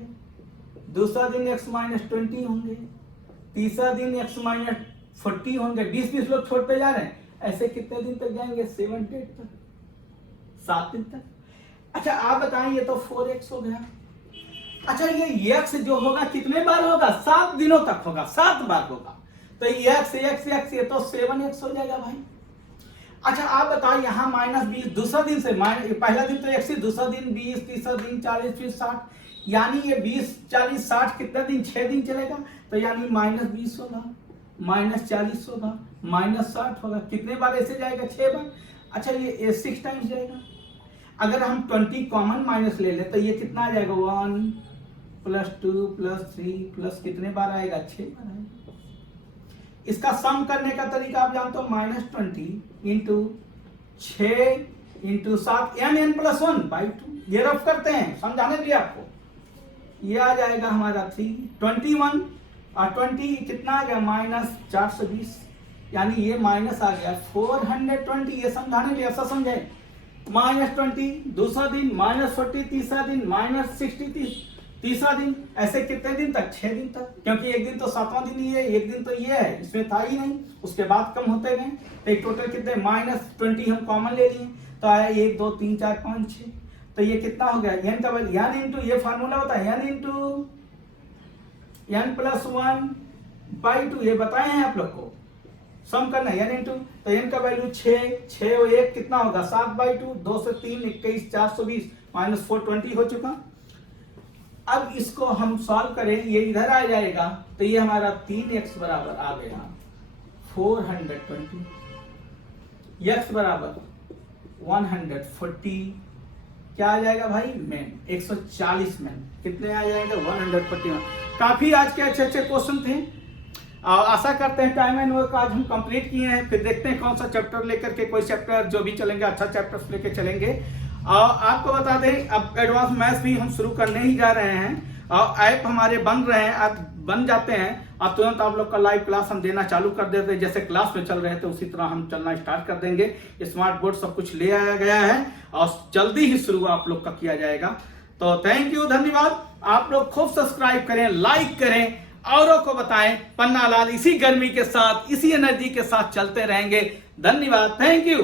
दूसरा दिन x-20 होंगे, तीसरा दिन x-40 होंगे, 20-20 लोग छोड़ते जा रहे हैं, ऐसे कितने दिन तक जाएंगे, 7 डेज तक, 7 दिन तक। अच्छा आप बताएं, ये तो 4x हो गया। अच्छा ये x जो होगा कितने बार होगा, 7 दिनों तक होगा, 7 बार होगा, तो x ये तो 7x हो जाएगा भाई। अच्छा आप बताओ यहाँ -20 दूसरा दिन से, पहला दिन तो x ही, दूसरा दिन 20, तीसरा दिन 40, फिर 60, यानी ये 20, 40, 60 कितना दिन, 6 दिन चलेगा, तो यानी -20 होगा, -40 होगा, -60 होगा, कितने बार ऐसे जाएगा, 6 बार। अच्छा ये 6 टाइम्स जाएगा। अगर हम 20 कॉमन माइनस ले लें तो ये कितना आ जाएगा, 1 + 2 + 3 प्लस कितने बार आएगा, 6 बार आएगा। इसका सम करने का तरीका आप जानते हो, -20 × 6 × 7 n+1/2, ये रफ करते हैं, समझाने के लिए आपको। ये आ जाएगा हमारा 321 और 20 कितना आ गया, -420, यानी ये माइनस आ गया 420, ये समझाने के लिए ऐसा समझे। -20 दूसरा दिन, -40 तीसरा दिन, -60 तीसरा दिन, ऐसे कितने दिन तक, 6 दिन तक, क्योंकि एक दिन तो 7वां दिन ही है, एक दिन तो ये है, इसमें था ही नहीं, उसके बाद कम होते गए, तो एक टोटल कितने, -20 हम कॉमन ले लिए, तो आया 1 2 3 4 5 6, तो ये कितना हो गया, n का वैल्यू, n इंटू, ये फार्मूला होता है n इंटू n+1/2, ये बताए हैं आप लोग को, सम करना है n इंटू, तो n का वैल्यू 6 और 1 कितना होगा, 7/2, 2 से 3 21 420 -420 हो चुका। अब इसको हम सॉल्व करें, ये इधर आ जाएगा, तो ये हमारा 3x बराबर आ गया 420, x बराबर 140, क्या आ जाएगा भाई, मैन 140 मैन, कितने आ जाएगा, 140। काफी आज के अच्छे क्वेश्चन थे, आशा करते हैं टाइम एंड वर्क आज हम कंप्लीट किए हैं। फिर देखते हैं कौन सा चैप्टर लेकर के, कोई चैप्टर जो भी चलेंगे अच्छा चैप्टर्स लेके चलेंगे। और आपको बता दें अब एडवांस मैथ्स भी हम शुरू करने ही जा रहे हैं, और ऐप हमारे बन रहे हैं, आप बन जाते हैं और तुरंत आप लोग का लाइव क्लास हम देना चालू कर देते हैं, जैसे क्लास में चल रहे थे उसी तरह हम चलना स्टार्ट कर देंगे। स्मार्ट बोर्ड सब कुछ ले आया गया है और जल्दी ही शुरू आप लोग का किया जाएगा। तो थैंक यू, धन्यवाद। आप लोग खूब सब्सक्राइब करें, लाइक करें, औरों को बताएं। पन्ना लाल इसी गर्मी के साथ, इसी एनर्जी के साथ चलते रहेंगे। धन्यवाद, थैंक यू।